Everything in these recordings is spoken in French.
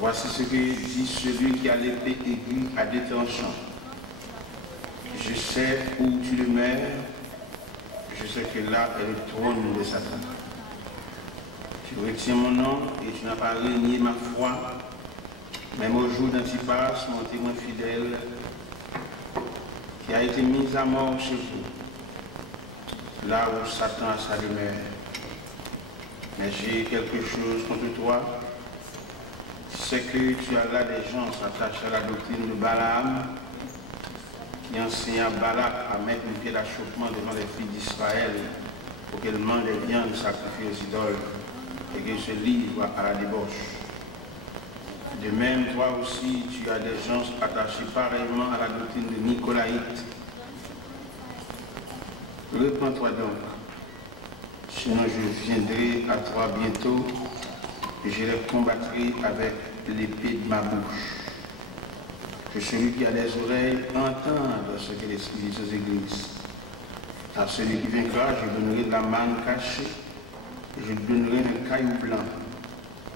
Voici ce que dit celui qui a l'épée aiguë à deux tranchants. Je sais où tu le mets, je sais que là est le trône de Satan. Tu retiens mon nom et tu n'as pas renié ma foi, même au jour d'Antipas, mon témoin fidèle, qui a été mis à mort chez vous, là où Satan a sa demeure. Mais j'ai quelque chose contre toi, c'est que tu as là des gens s'attachent à la doctrine de Balaam, qui enseigne à Balak à mettre une pied d'achoppement devant les filles d'Israël pour qu'elles mangent des viandes sacrifiées aux idoles et qu'elles se livrent à la débauche. De même, toi aussi, tu as des gens attachés pareillement à la doctrine de Nicolaïte. Repends-toi donc, sinon je viendrai à toi bientôt et je les combattrai avec l'épée de ma bouche. Que celui qui a des oreilles entende ce que l'Esprit dit aux églises. À celui qui vaincra, je donnerai de la manne cachée et je donnerai un caillou blanc.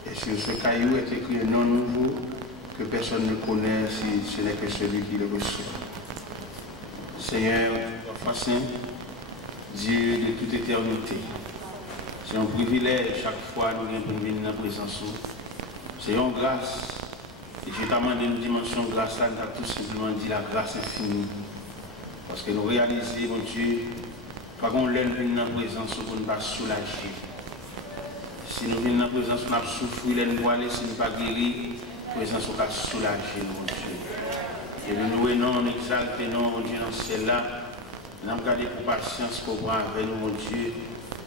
Et sur ce caillou est écrit un nom nouveau que personne ne connaît si ce n'est que celui qui le reçoit. Seigneur, Papa Saint, Dieu de toute éternité, c'est un privilège chaque fois nous venir dans la présence. C'est une grâce. Et je t'ai demandé une dimension de grâce, là, nous avons tout simplement dit la grâce infinie. Parce que nous réalisons, mon Dieu, pas qu'on l'aime venir dans la présence pour ne pas soulager. Si nous venons dans la présence, nous avons souffert, nous aller, si nous ne pas guérir, la présence va soulager, mon Dieu. Et nous louons, nous exaltons, mon Dieu, dans celle-là. Nous avons gardé pour patience pour voir avec nous, mon Dieu.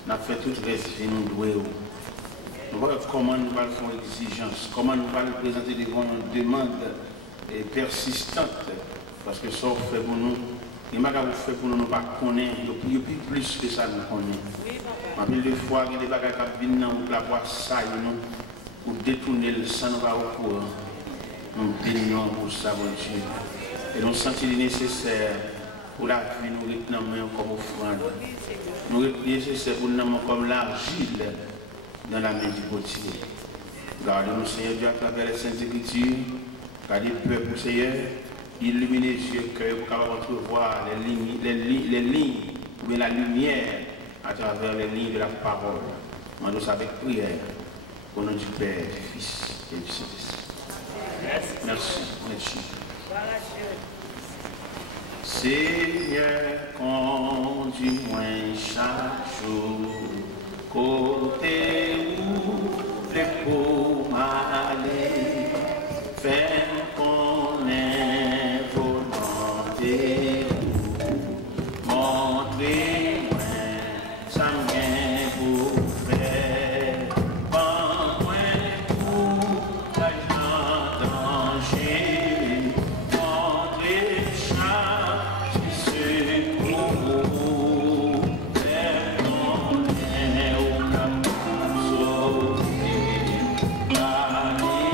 Nous avons fait toute reste, nous louons. Nous voyons comment nous allons faire exigence, comment nous allons présenter devant une demande persistante. Parce que ça fait pour nous, il m'a fait pour nous ne pas connaître, il y a plus que ça nous connaît. En plus de fois, il y a des bagages qui viennent dans la voie ça, pour détourner le sang, nous va au courant. Nous bénissons pour ça, mon Dieu. Et nous sentons nécessaire pour la vie, nous retenons comme offrande. Nous retenons nécessaire pour nous comme l'argile dans la main du potier. Gardez-nous, Seigneur Dieu, à travers les Saintes Écritures. Gardez le peuple, Seigneur. Illuminez les yeux, cœur, pour pouvoir entrevoir les lignes, ou bien la lumière à travers les lignes de la parole. Demandons avec prière, au nom du Père, du Fils et du Saint-Esprit. Merci. Merci. Seigneur, conduis-moi chaque jour, côté où les pauvres m'aller, fais qu'on ait volonté, montrez-moi ça m'est pour faire, prends-moi pour la danger, montrez chaque secours, fais qu'on ait au cap sauté, allez,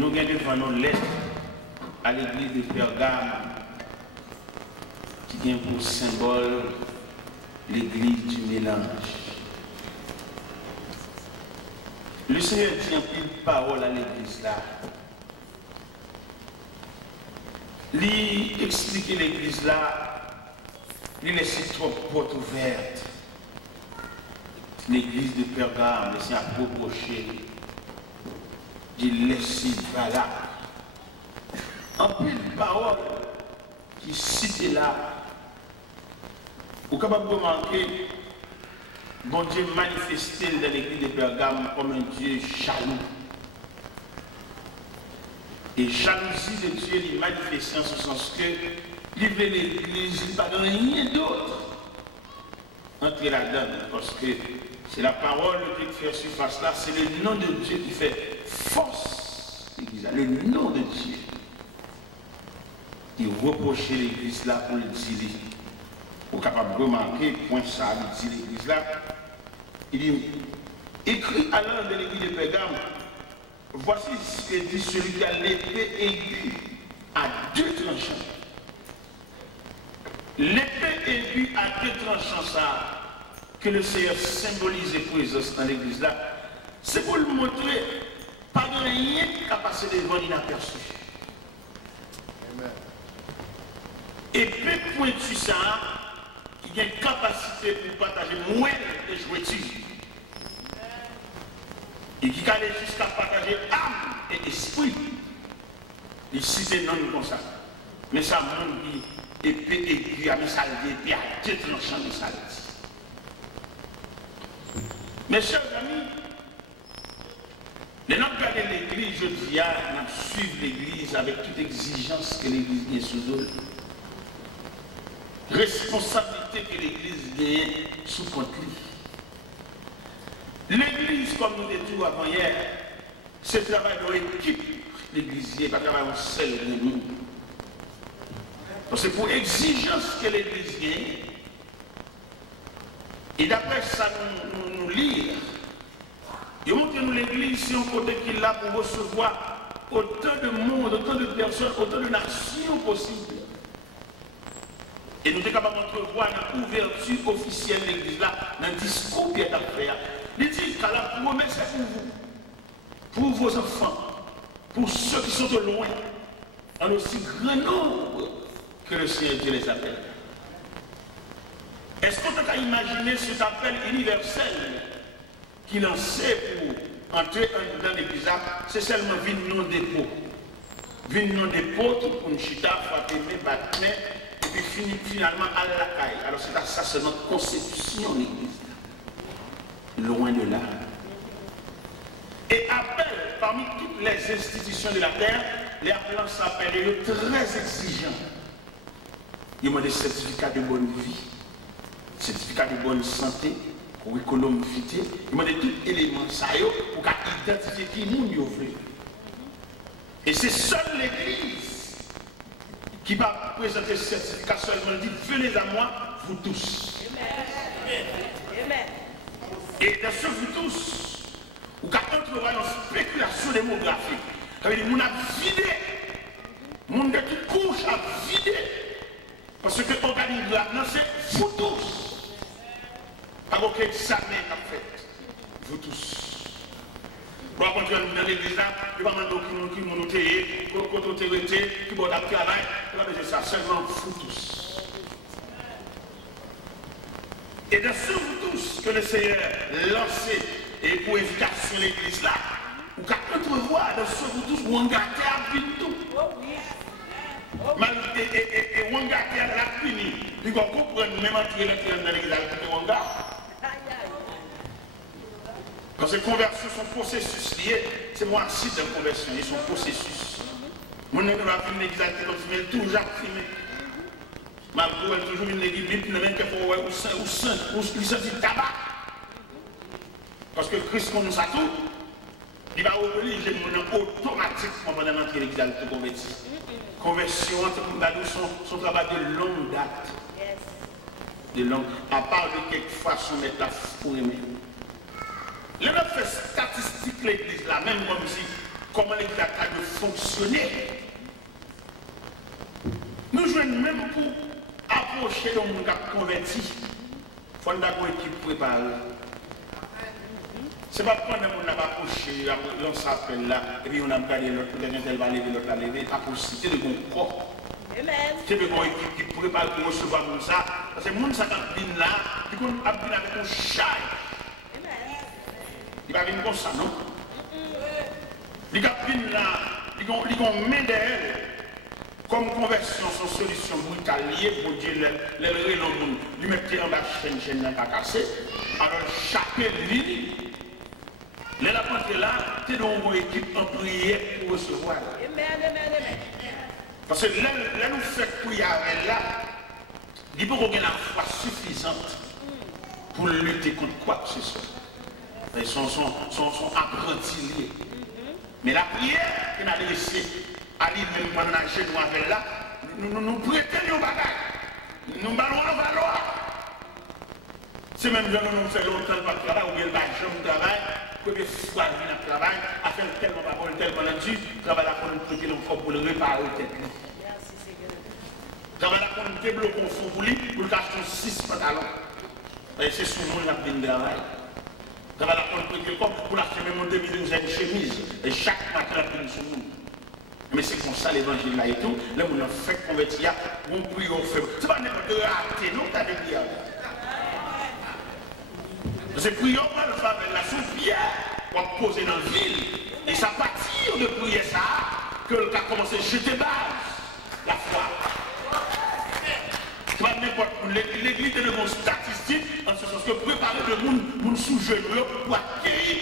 nous avons devant nos lettres à l'église de Pergame qui vient pour symbole l'église du mélange. Le Seigneur dit en pile parole à l'église là. Lui expliquer l'église là, lui laisser trop portes ouvertes. L'église de Pergame, le Seigneur a reproché. Il laisse là. En pile parole qui cite là. Vous êtes capable de remarquer, bon Dieu manifesté dans l'église de Pergame comme un Dieu jaloux. Et jalousie de Dieu est manifestée en ce sens que livrer l'église, il n'y a pas rien d'autre entrer là-dedans. Parce que c'est la parole qui fait surface là, c'est le nom de Dieu qui fait force l'église là, le nom de Dieu. Il reprochait l'église là pour le dire. Vous êtes capable de remarquer, point ça, il dit l'église là. Il dit, écrit à l'heure de l'église de Pergame, voici ce que dit celui qui a l'épée aiguë à deux tranchants. L'épée aiguë à deux tranchants, ça, que le Seigneur symbolise et présence dans l'église là, c'est pour le montrer, pas de rien qui a passé devant l'inaperçu. Épée pointue ça, qui a une capacité pour partager moins de jouetures. Et qui allait jusqu'à partager âme et esprit. Ici, c'est non comme ça. Mais ça montre qui épée aiguë à misalé, puis à deux tranchants de salé. Mes chers amis, les gens qui regardent l'église, je dis, nous suivons l'église avec toute exigence que l'église vient sous eux. Responsabilité que l'église vient sous contre lui. L'église, comme nous l'avons dit avant hier, c'est le travail de l'équipe. L'église n'est pas le travail seul de nous. Donc c'est pour exigence que l'église vient. Et d'après ça, nous lire. Il montre que nous, l'église, c'est un côté qui est là pour recevoir autant de monde, autant de personnes, autant de nations possibles. Et nous sommes capables d'entrevoir dans l'ouverture officielle de l'église là, dans le discours qui est à faire. Il dit qu'à la promesse c'est pour vous, pour vos enfants, pour ceux qui sont de loin, en aussi grand nombre que le Seigneur Dieu les appelle. Est-ce qu'on peut imaginer cet appel universel qu'il en sait pour entrer dans l'église là? C'est seulement vin non dépôt. Vin non dépôt, tout pour une chita, frapper, battre, et puis finalement à la caille. Alors c'est ça seulement conception de l'église. Loin de là. Et appel, parmi toutes les institutions de la terre, les appelants s'appellent, ils sont très exigeants. Ils ont des certificats de bonne vie, certificats de bonne santé, pour économie, ils ont des tout éléments pour identifier qui nous veut. Et c'est seule l'Église qui va présenter ce certificat seulement, dit venez à moi, vous tous. Amen. Et dans ce vous tous, vous avez entrevoir une spéculation démographique. Ça veut dire que vous avez vidé, vous avez toute couche à vider. Parce que l'organisme là, c'est vous tous. Pas aucun examen à fait. Vous tous. Pour continuer dans l'église là, il va demander qui nous noter, qui vont faire travail, c'est ça, seulement vous tous. Et dans ce vous tous que le Seigneur lancé et pour éducation de l'église là, vous pouvez entrevoir dans ce vous tous, vous engagez à vivre tout. Et vous engagez à la fini. Vous comprenez même entrer dans l'église à Wanga. Parce que les conversions sont processus liés. C'est moi qui cite la conversion, ils sont processus. Mon ami va finir l'église comme si elle toujours filmé. Malgré elle toujours une église, même qu'il faut ou sentir tabac. Parce que Christ, comme nous savons tout, il va obliger les gens automatiquement pendant l'entrée de l'église à se convertir. Conversion, son travail de longue date. De longue, à part de quelques façons métaphores pour aimer. Les gens font statistique l'église là, même comme si comment l'État a fonctionner. Nous jouons même pour approcher le monde qui a converti. Il faut avoir une équipe préparée. Ce n'est pas quand on n'a pas approché, on s'appelle là, et puis on a regardé l'autre, peut-être qu'elle va lever, l'autre va lever, pas possible, c'est de bon corps. C'est de bon équipe qui prépare pour recevoir comme ça. Parce que le monde qui vient là, il vient avec un chai. Il va venir comme ça, non? Il vient là, il vient main derrière. Comme conversion, son solution brutale, pour dire les relents, lui mettre en bas chaîne n'a pas cassé. Alors, chaque ligne, les la porte là, c'est dans une équipe en prière pour recevoir. Parce que là, nous faisons prière avec là, il faut qu'on ait la foi suffisante pour lutter contre quoi que ce soit. Ils sont apprentis liés. Mais la prière qu'on a laissée, à lui-même pendant la jeune avec là, nous prêtons nos bagages. Nous ballons en valoir. C'est même gens nous fait longtemps de travail, ou bien le jamais de travail, que des fois de travail, à faire tellement pas bon, tellement là-dessus, travail là pour nous prêter le fond pour le réparer au tête. Travail là pour nous débloquer le fond pour lui, pour le acheter 6 pantalons. Et c'est sur nous qui avons travail. Travail là pour nous prêter le fond pour l'acheter même 2012 chemise. Et chaque matin, nous sur nous. Mais c'est comme ça l'évangile là et tout. Là, on a fait convertir, on prie, on fait. C'est pas n'importe quoi rater, non, t'as des prières. C'est prière par le faire la sous-pierre, on va poser dans la ville. Et ça partir de prière ça, que le a commencé à jeter base, la foi. C'est pas n'importe quoi. L'église est de mon statistique, en ce sens que préparer le monde sous genou pour accueillir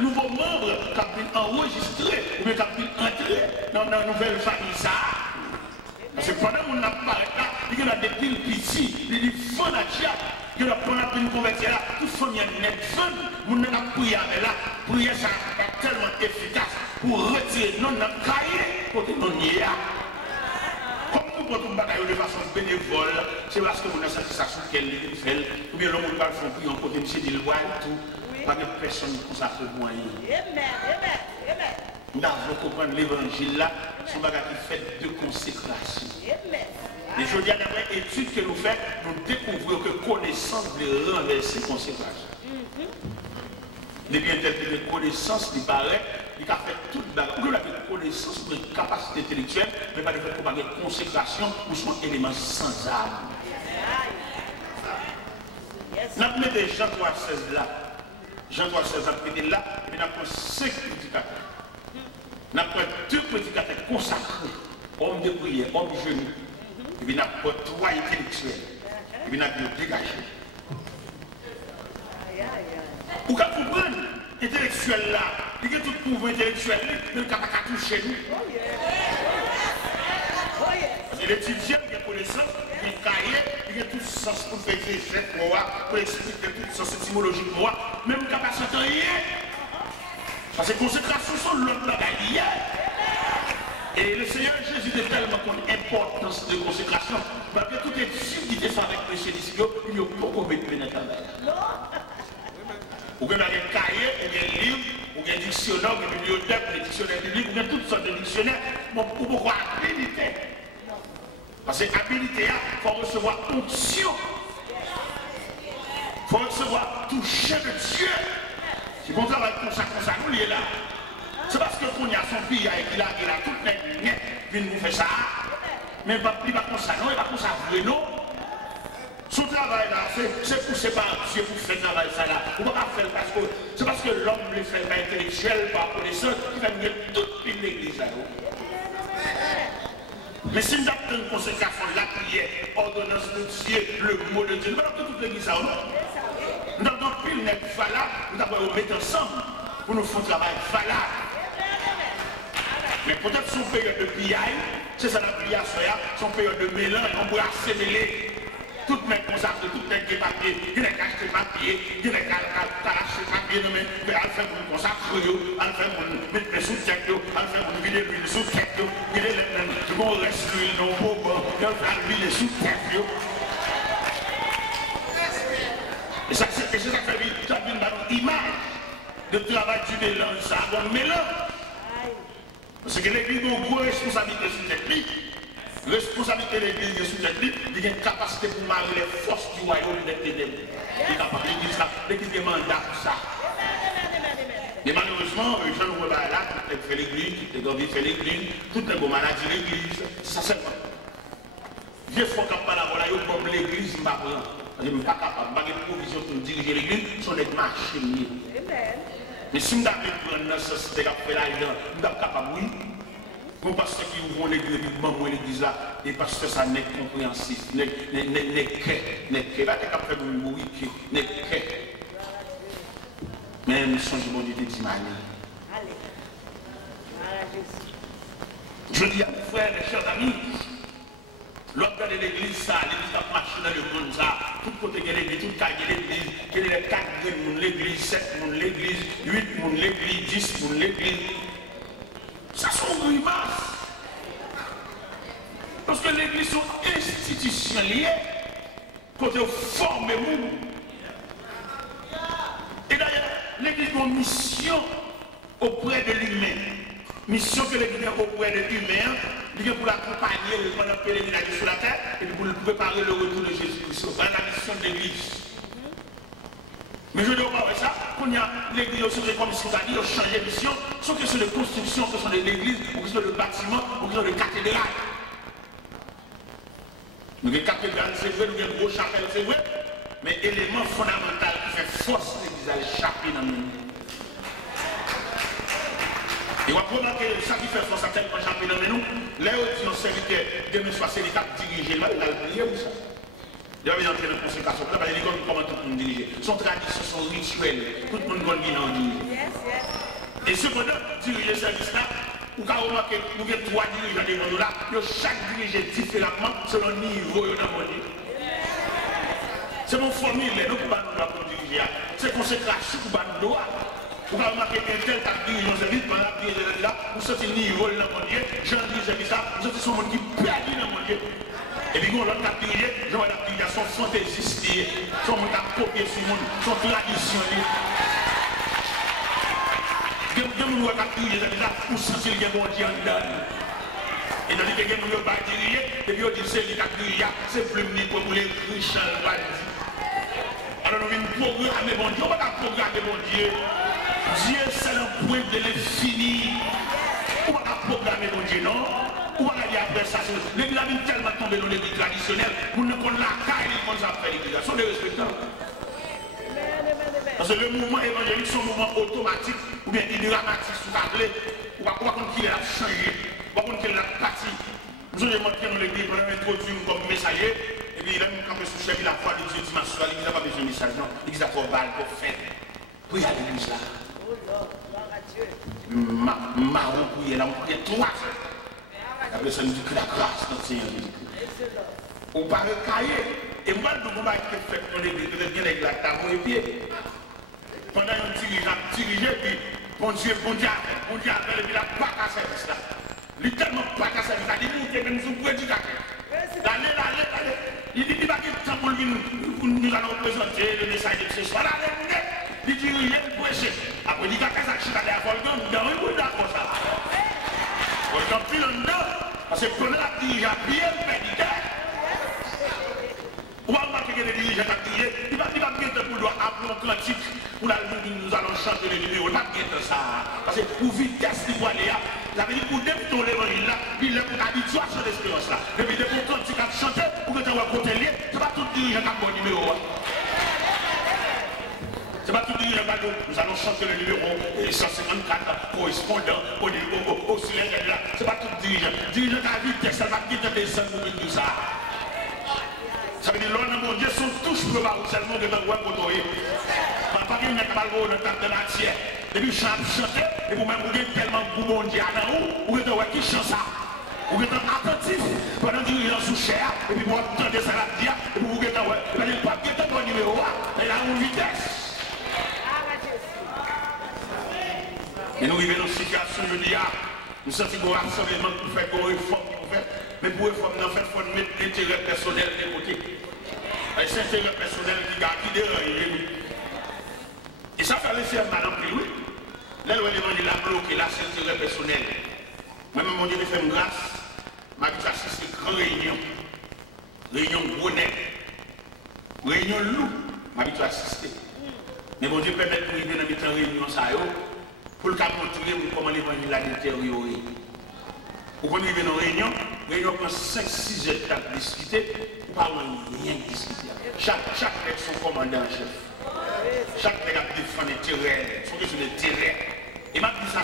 nouveaux membres qui ont enregistré ou bien qui ont entré dans la nouvelle famille. Ça. Parce que pendant qu'on apparaît là, il y a des piles petits, il y a des fonds à diable, il y a des piles converties là, tout le monde est net fun, on a prié là, prier ça est tellement efficace pour retirer non dans le cahier, pour que nous y a. Comme nous prenons bataille de façon bénévole, c'est parce que nous avons satisfaction qu'elle fait, ou bien l'homme va faire prier en côté, monsieur dit le voit et tout, pas de personne qui consacre le moyen. Nous devons comprendre l'évangile là, c'est un bagage qui fait de consécration. Et je dis à la étude que nous faisons, nous découvrons que connaissance de renverser consécration. Les biens tels que les connaissances, il paraît, il a fait toute bagage. Nous avons connaissance de capacité intellectuelle, mais pas de fait pour de consécration ou son élément sans âme. Nous avons mis Jean 3,16 là. Jean 3,16 a pris là, et nous avons 5 prédicateurs. Nous avons 2 prédicateurs consacrés, hommes de prière, hommes de genoux. Et puis nous avons 3 intellectuels. Et puis nous avons dégagé. Vous comprenez, intellectuel là, il y a tout pouvoir intellectuel, mais il n'y a pas qu'à toucher nous. C'est l'étudiant qui a connaissance, il y a cahier, il y a tout sens pour faire des gestes, pour expliquer tout sens étymologique, même capacité rien. Parce que consécration sont l'autre bagaille. Et le Seigneur Jésus est tellement importance de consécration, parce que tout est subdité avec M. Discio, il n'y a pas de mettre dans la ou bien un cahier, ou bien un livre, ou bien un dictionnaire, ou bien une bibliothèque, ou un dictionnaire biblique, ou bien toutes sortes de dictionnaires, pour pouvoir habiliter. Parce que habiliter, il faut recevoir onction. Il faut recevoir toucher de Dieu. Si on travaille comme ça, nous, il est là. C'est parce que qu'on y a son fille et qu'il a toute les net, il nous fait ça. Mais il ne va pas comme ça, non, il va comme ça, non. Son travail là, c'est pour séparer Dieu pour faire travail ça là. On ne peut pas faire parce que c'est parce que l'homme le fait pas intellectuel, pas connaisseur, qui va venir toute l'église là. Mais si nous avons une consécration de la prière, ordonnance de Dieu, le mot de Dieu, nous avons toute l'église là. Nous avons pile net valable, nous avons mettre ensemble pour nous faire un travail valable. Mais peut-être son période de pillaille, c'est ça la prière, son période de mélange, on peut assimiler. Tout le monde consacre, tout le monde qui est papier, il y a qu'à acheter papier, il y a qu'à acheter papier, mais il y a fait pour consacrer, il y a fait pour mettre les sous-têtes, il y a fait pour vider l'huile sous-tête, il y a fait pour rester l'huile dans le bobo, il y a fait l'huile sous-tête. Et ça fait ça vient dans l'image. de travail du mélange, ça a un mélange. Parce que l'église a une grosse responsabilité sur cette vie. Responsabilité de l'église sur cette vie, il y a une capacité pour marier les forces du royaume des ténèbres. L'église a un mandat pour ça. Mais malheureusement, les gens ne voient pas là, tout fait l'église, tout les grands fait l'église, toutes les bonnes maladies l'église, ça c'est pas. Vieux faut qu'on parle là, il comme l'église, je ne suis pas capable, je n'ai pas de provision pour diriger l'église, ce sont des marchés. Mais si je suis prendre dans ce système qui fait l'argent, je suis capable, oui. Mon pasteur qui ouvre l'église, l'église là, et parce que ça n'est compréhensif, n'est que, là, tu as fait de mourir, n'est que. Mais nous sommes bon Dieu dit Marie. Je dis à mes frères, mes chers amis, l'ordre de l'église, ça, l'église a marché dans le monde, ça, tout côté de l'église, tout cas de l'église, qu'il y a 4 moun l'église, 7 moun l'église, 8 moun l'église, 10 moun l'église. Ça sont grimaces. Parce que l'église sont institutions liées, côté former moun. Et d'ailleurs, l'église a une mission auprès de l'humain. Mission que l'église a auprès de l'humain, il est pour l'accompagner pendant le pèlerinage sur la terre et pour préparer le retour de Jésus-Christ. C'est la mission de l'église. Mais je ne dis pas ça, quand il y a l'église aussi, comme si on a dit, on change de mission, soit que ce sont des constructions, que ce sont de l'église, ou que ce sont des bâtiments, ou que ce sont des cathédrales. Nous avons des cathédrales, c'est vrai, nous avons des gros chapelles, c'est vrai, mais l'élément fondamental qui fait force l'église à échapper dans le monde. Et on va remarquer ça qui fait force à tel point échapper dans le monde, là où on dit serviteur, demain soir, c'est les cap dirigés, là, il a prié ou ça. Il y avait entré dans la consécration, il y a comment tout le monde diriger. Son tradition, son rituel, tout le monde connaît dans diriger. Et cependant, diriger ce service-là, vous avez remarqué, nous avons 3 dirigeants devant nous là, chaque dirigeant différemment selon le niveau de la monnaie. C'est mon formule, nous ne pouvons pas nous diriger. C'est consécration pour nous doit. Vous avez remarqué qu'un tel qui dirige un service, pendant la diriger là, vous sortez le niveau de la monnaie, Jean dirige le service là, vous sortez son monde qui perdit dans la monnaie. Et puis, on l'a dirigé, j'aurais la dirigé son fantaisiste, son monde a copié sur le monde, son tradition. Il y a des gens qui ont dirigé là, pour sentir qu'il y a bon Dieu en dedans. Et tandis que les gens qui ont dirigé, et puis on dit c'est lui qui a dirigé, c'est plus pour les riches. Alors nous venons programmer bon Dieu, on va pas programmer bon Dieu. Dieu c'est le point de l'infini. On va pas programmer bon Dieu, non? Ou on a dit après ça, l'église a tellement tombé dans l'église traditionnelle, pour ne connaître la caille, les gens après l'église. Ce sont des respectants. Parce que le mouvement évangélique, c'est un mouvement automatique, ou bien dramatique, sous la clé, ou pas contre qu'il a changé, ou pas contre qu'il a parti. Nous avons montré dans l'église, pour l'introduire comme messager, et puis il a mis quand même sous chef, il a foi de Dieu dimanche soir, l'église n'a pas besoin de message, non. L'église a pour balle, pour faire. Pour y aller l'église là. Marron, pour y aller là, on prend 3. Après ça, nous dit que la grâce dans le Seigneur Jésus-Christ. On parle de cahier. Et moi, le combat qui est fait pour l'église, peut-être bien avec la table et pied. Pendant qu'on dirige, puis bon Dieu appelle, et puis il n'a pas qu'à service là. Il n'est tellement pas qu'à service là. Il dit que nous sommes prédicateurs. Allez. Il dit qu'il va quitter le temps pour nous allons présenter le message de ce soir. Il dit qu'il est prêché. Après, il dit qu'il a acheté à Volgan, nous avons d'accord ça. Quand il en a, parce que pendant la dirigeant bien médité, on va remarquer que les dirigeants ont dirigé, il va bien pour nous appeler un cantique, pour nous allons chanter le numéro, il va bien ça. Parce que pour vitesse du voile, ça veut dire pour débuter l'évangile là, il est pour habituer à cette expérience là. Et puis pour cantique à chanter, pour que tu aies un côté lié, ce n'est pas tout dirigeant qui a un bon numéro. C'est pas tout dire, nous allons chanter le numéro 154 correspondant au siège là. C'est pas tout dire. Dire la vitesse, ça va quitter des scènes pour tout ça. Ça veut dire, l'homme, mon Dieu, sont tous probable seulement de l'endroit pour toi. Ma famille n'est pas le temps de la tienne. Et puis, chanter, et vous-même, vous êtes tellement bon Dieu à vous, vous êtes qui chante ça. Vous êtes attentif pendant que vous êtes sous chair, et puis vous entendez ça la dire, et puis vous êtes pas quitter ton numéro 1, et là, une vitesse. Et nous vivons dans une situation, je dis, nous sentons un rassemblement pour faire une réforme, mais pour réforme, en fait, il faut mettre l'intérêt personnel de côté. Et c'est l'intérêt personnel qui dérange. Et ça fait laisser un mal en plus, oui. Là, le demande la bloquer, là, c'est intérêt personnel. Même mon Dieu, me fait grâce, m'a dit assister à une grande réunion. Réunion Grenelle. Réunion loup, m'a dit assister. Mais mon Dieu permet de arriver dans une réunion, ça, pour le cas montrer comment l'évangile a détérioré. Pour qu'on arrive dans une réunion prend 5-6 heures de discuter, on parle rien de discuter. Chaque est son commandant en chef. Chaque nègre a défendu l'intérêt, son question d'intérêt. Et m'a dit ça,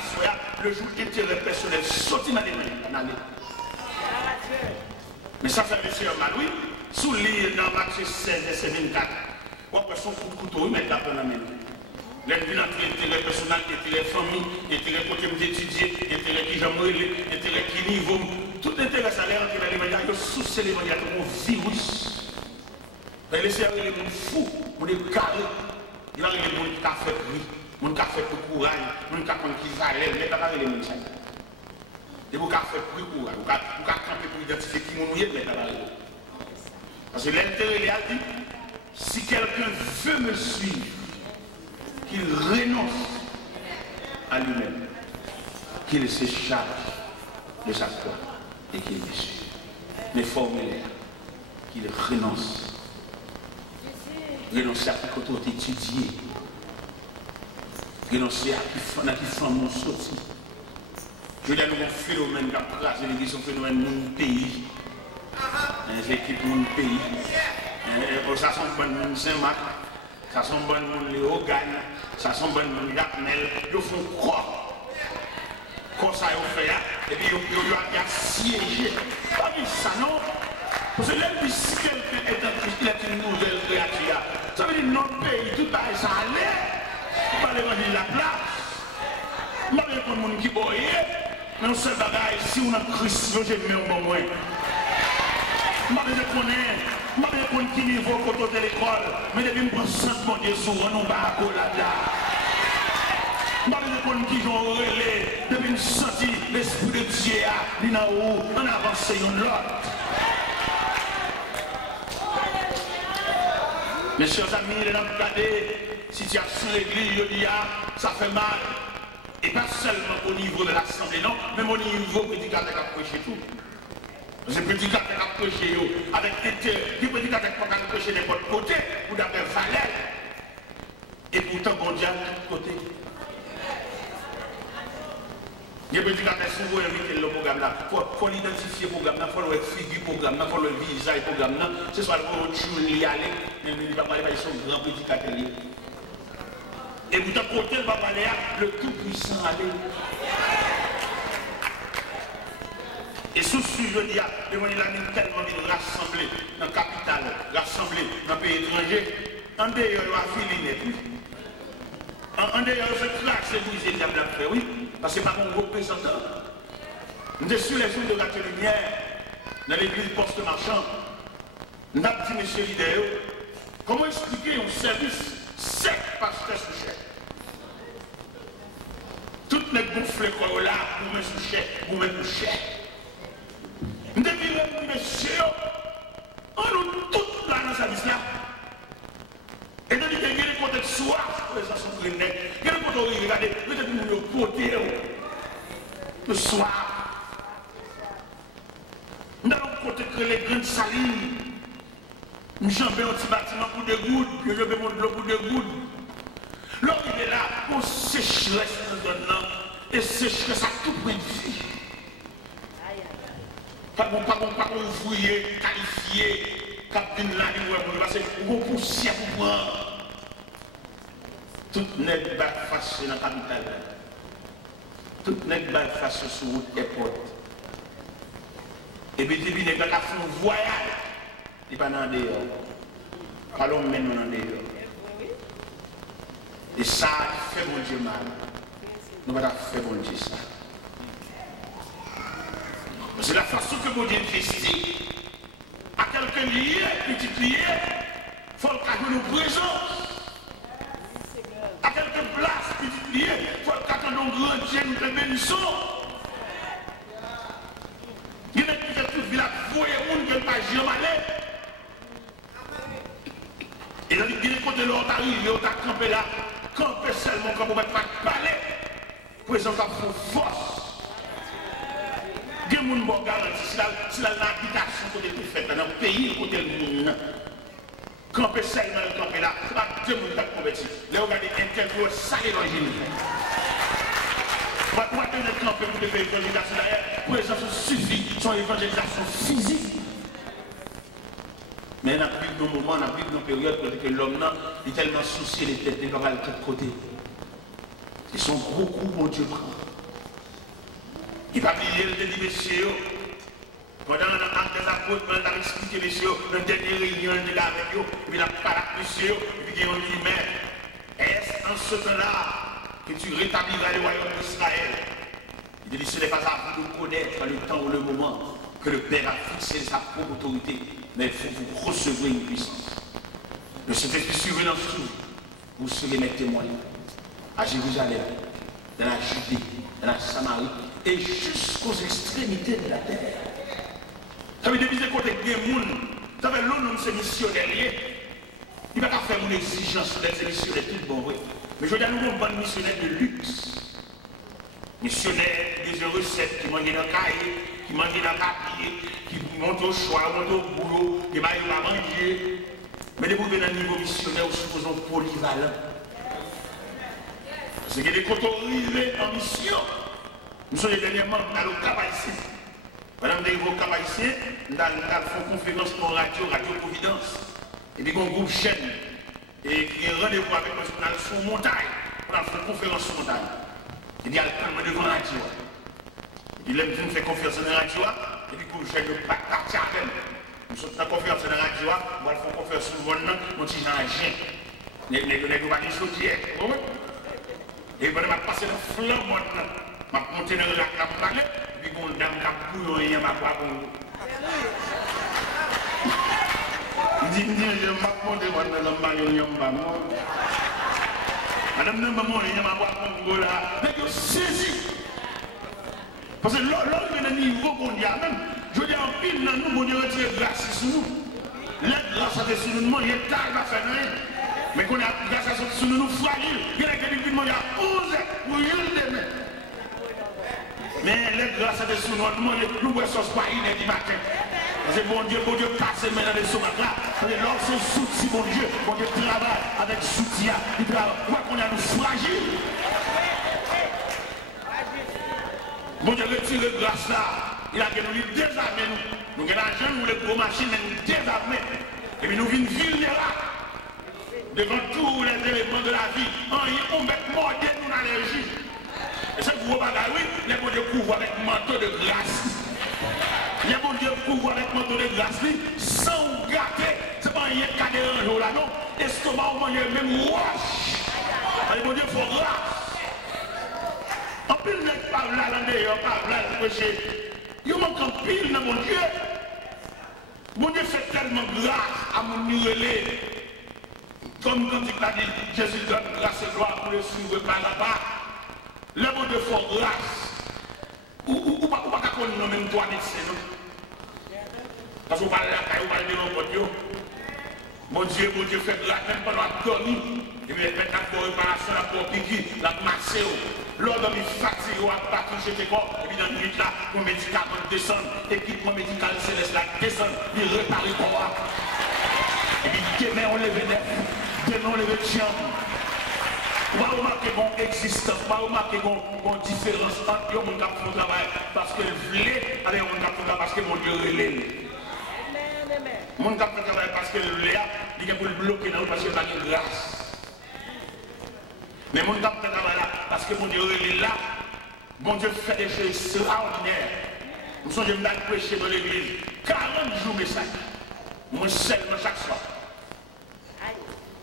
le jour d'intérêt personnel, sorti dans les mains. Mais ça fait monsieur Maloui, sous l'île dans Matthieu 16, verset 24. On peut son coup de couteau, il met la peine en main. L'intérêt intérêt personnel, intérêt famille, intérêt côté d'étudier, intérêt qui j'aime, intérêt qui niveau. Tout intérêt ça l'air que l'évangile, il sous l'évangile comme un virus. Il laisse les gens fous, les gens carrés. Il va les gens qui ont fait prix, les gens qui ont fait courage, les gens qui ont qui valent, mais pas les gens. Et vous avez fait prix courage, vous avez campé pour identifier qui est, mais pas les gens. Parce que l'intérêt, il a dit, si quelqu'un veut me suivre, qu'il renonce à lui-même, qu'il se charge de sa croix et qu'il me suive. Les formulaires, qu'il renonce. Renoncer à ce qu'on a étudié. Renoncer à qui font mon sorti. Je veux dire, nous avons un phénomène d'apprase, l'église, un phénomène de mon pays. L'équipe de mon pays. Ça sont bonnes Saint-Marc, ça sont bonnes Léo Gagne, ça sont bonnes Gatnel. Ils font quoi? Comme ça, ils fait, et puis ils ont siégé. Pas dit ça, non? Parce que même si quelqu'un est une nouvelle créature, ça veut dire que notre pays, tout ça allait. On va aller rendre la place. Je ne sais pas pour le monde qui boye, mais on sait pas si on a Christ, j'ai mis un bon moins. Je ne sais pas qui niveau côté de l'école, mais depuis que je prends mon Dieu sur on ne va pas là. Je ne sais pas qui ont relé, depuis que je sens l'esprit de Dieu, on avance sur l'autre. Mes chers amis, les gens regardez, situation de l'église, ça fait mal. Et pas seulement au niveau de l'Assemblée, non, même au niveau prédicateur qui a prêché tout. C'est prédicateur qui a prêché avec intérêt, qui prédicateur qui a prêché de votre côté, ou d'après valeur. Et pourtant, bon Dieu, de tout côté. Les prédicateurs souvent invités le programme là. Il faut l'identifier le programme là, il faut le figure programme là, il faut le visage programme là. Ce soit le retour y aller, mais il va parler de son grand prédicateur. Et vous t'en côté, il va parler le tout puissant aller. Et sous ce je dis, il a tellement de rassembler dans la capitale, rassembler dans le pays étranger, en dehors, il va filer. En dehors, je classe et briser le diable après, oui. Parce que c'est pas mon représentant. Nous sommes sur les jours de la lumière, dans l'église poste-marchand. Nous avons dit, monsieur Lidéo, comment expliquer un service sec pasteur sous chef? Toutes les gonflées qu'on a là, vous mettez sous chef, vous mettez sous chef. Nous devons dire, monsieur, on nous tous là dans ce service-là. Et donc, il y a des côtés de soif, les gens sont très nets. Il y a des côtés de regardez, peut-être nous nous porter le soir. Nous avons côté que les grandes salines. Nous jambons un petit bâtiment pour des gouttes, puis je vais mon l'eau pour des gouttes. L'homme il est là pour sécheresse dans un an, et sécheresse à tout prix de vie. Pas bon ouvrier, qualifié. Capitaine là, il va passer pour poussière pour prendre. Tout n'est pas face dans la capitale. Tout n'est pas face sur route airport. Et puis, il n'y a pas fait un voyage. Il n'y a pas dans dehors. Parlons maintenant dans dehors. Et ça fait mon Dieu mal. Nous ne pouvons pas faire mon Dieu ça. C'est la façon que mon Dieu investit. À quelqu'un lié, petit lié, il faut qu'il ait une présence. À quelqu'un place, petit lié, il faut qu'il ait un grand Dieu, une bénédiction. Il y a des gens qui vivent la voie et qui ne pas jamais aller. Et il y a des côtés là, on arrive, on t'a campé là, campé seulement quand on ne va pas parler. présence a force. Il y a des gens qui garantit si la habitation côté tout fait dans le pays côté le monde. Camper seulement le camper là, c'est pas deux gens qui ont converti. Là, regardez interview ça l'évangile. Pour atteindre le camper pour faire l'évangélisation derrière, présence suffit, son évangélisation physique. Mais on a vu nos moments, on a vu nos périodes que l'homme est tellement soucié des têtes, des camarades de tous côtés. Ils sont gros coups, mon Dieu, prend. Il va oublier le dit, messieurs, pendant l'acte des apôtres, on a expliqué, messieurs, dans une dernière réunion, on est avec eux, et puis on a parlé avec messieurs, et puis on dit, mais est-ce en ce temps-là que tu rétabliras le royaume d'Israël? Il dit, ce n'est pas à vous de connaître le temps ou le moment que le Père a fixé sa propre autorité, mais il faut que vous recevrez une puissance. Le Saint-Esprit survenant sur vous, vous serez mes témoins à Jérusalem, dans la Judée, dans la Samarie et jusqu'aux extrémités de la terre. Ça veut dire que côté des gens, ça veut dire que c'est missionnaire. Il ne va pas faire une exigence d'être missionnaire tout bon, oui. Mais je veux dire, nous avons un missionnaire de luxe. Missionnaire des recettes qui mangent dans le cahier, qui mangent dans le papier, qui montent au choix, montent au boulot, qui va manger. Mais vous venez à un niveau missionnaire, nous supposons polyvalent. Parce que des cotorisés en mission. Nous sommes les derniers membres dans le Cap-Haïtien. Pendant que nous Cap-Haïtien, nous avons une conférence pour Radio Providence. Et puis, il y a un groupe chaîne. Et qui est rendez-vous avec nous dans le montagne. On a fait une conférence sur montagne. Il dit, il devant la radio. Il aime nous faire conférence dans la radio. Et puis, il chaîne de partir avec nous. Nous sommes dans la conférence dans la radio. On va faire une conférence sur le monde. On dit, j'ai un chien. Nous ne pas dire et quand je vais passer le flanc, je vais monter dans le lac, et puis une dame qui a bouillon et ma voix. Il dit, je vais monter dans le lac, madame ne m'a monté ma voix, mais je saisis. Parce que l'homme est à un niveau mondial, même, je dis en pile, nous, mon Dieu, retire grâce sur nous. La grâce est sur nous, il y a tard à faire rien. Mais qu'on a grâce à ce que nous fragiles, il y a quelqu'un qui demande à 11 pour une demain. Mais les grâces à des sous nous voyons ce soir, il est du matin. Parce que mon Dieu, passe maintenant dans ce matin. Lorsque soutien, mon Dieu travaille avec soutien. Il travaille. Quoi qu'on a nous fragiles. Mon Dieu retire les grâces là. Il a que nous désarmer nous. Nous avons l'argent, nous les gros machines, mais nous désarmer. Et puis nous venons vulnérables. Devant tous les éléments de la vie, on met mort de nous dans les juges. Et ce gros bagage, oui, les bon Dieu couvre avec manteau de grâce. Les bon Dieu couvre avec manteau de grâce, sans gâter. Ce n'est pas rien qu'à déranger là, non. Estomac, on mange même roche. Les bon Dieu faut grâce. En plus, les parle là, on parle là, péché. Il manque en pile dans mon Dieu. Mon Dieu fait tellement grâce à mon relais. Comme quand il a dit, Jésus donne grâce et gloire pour le suivre par là-bas. Le bon Dieu faut grâce. Ou pas qu'on nomme même toi médecin, non? Parce que vous parlez là, vous parlez de mon Dieu. Mon Dieu fait grâce même pendant la dormir. Et puis les spectacles de réparation, la pour piquer, la masse. L'ordre de fatigue, ou à battre chez tes corps. Et puis dans une minute là, mon médicament descend. L'équipement médical céleste là descend. Il répare le corps. Et puis demain on lève neuf. Demain on lève tien. On va remarquer mon existence, on va remarquer mon différence entre eux, mon cap de travail, parce que voulait avec mon cap de travail, parce que mon Dieu relève. Mon cap de travail, parce que le Léa, il est pour le bloquer là, parce qu'il n'a pas de grâce. Mais mon cap de travail là, parce que mon Dieu relève là, mon Dieu fait des choses extraordinaires. Nous sommes venus prêcher dans l'église, 40 jours message, moi seulement chaque soir.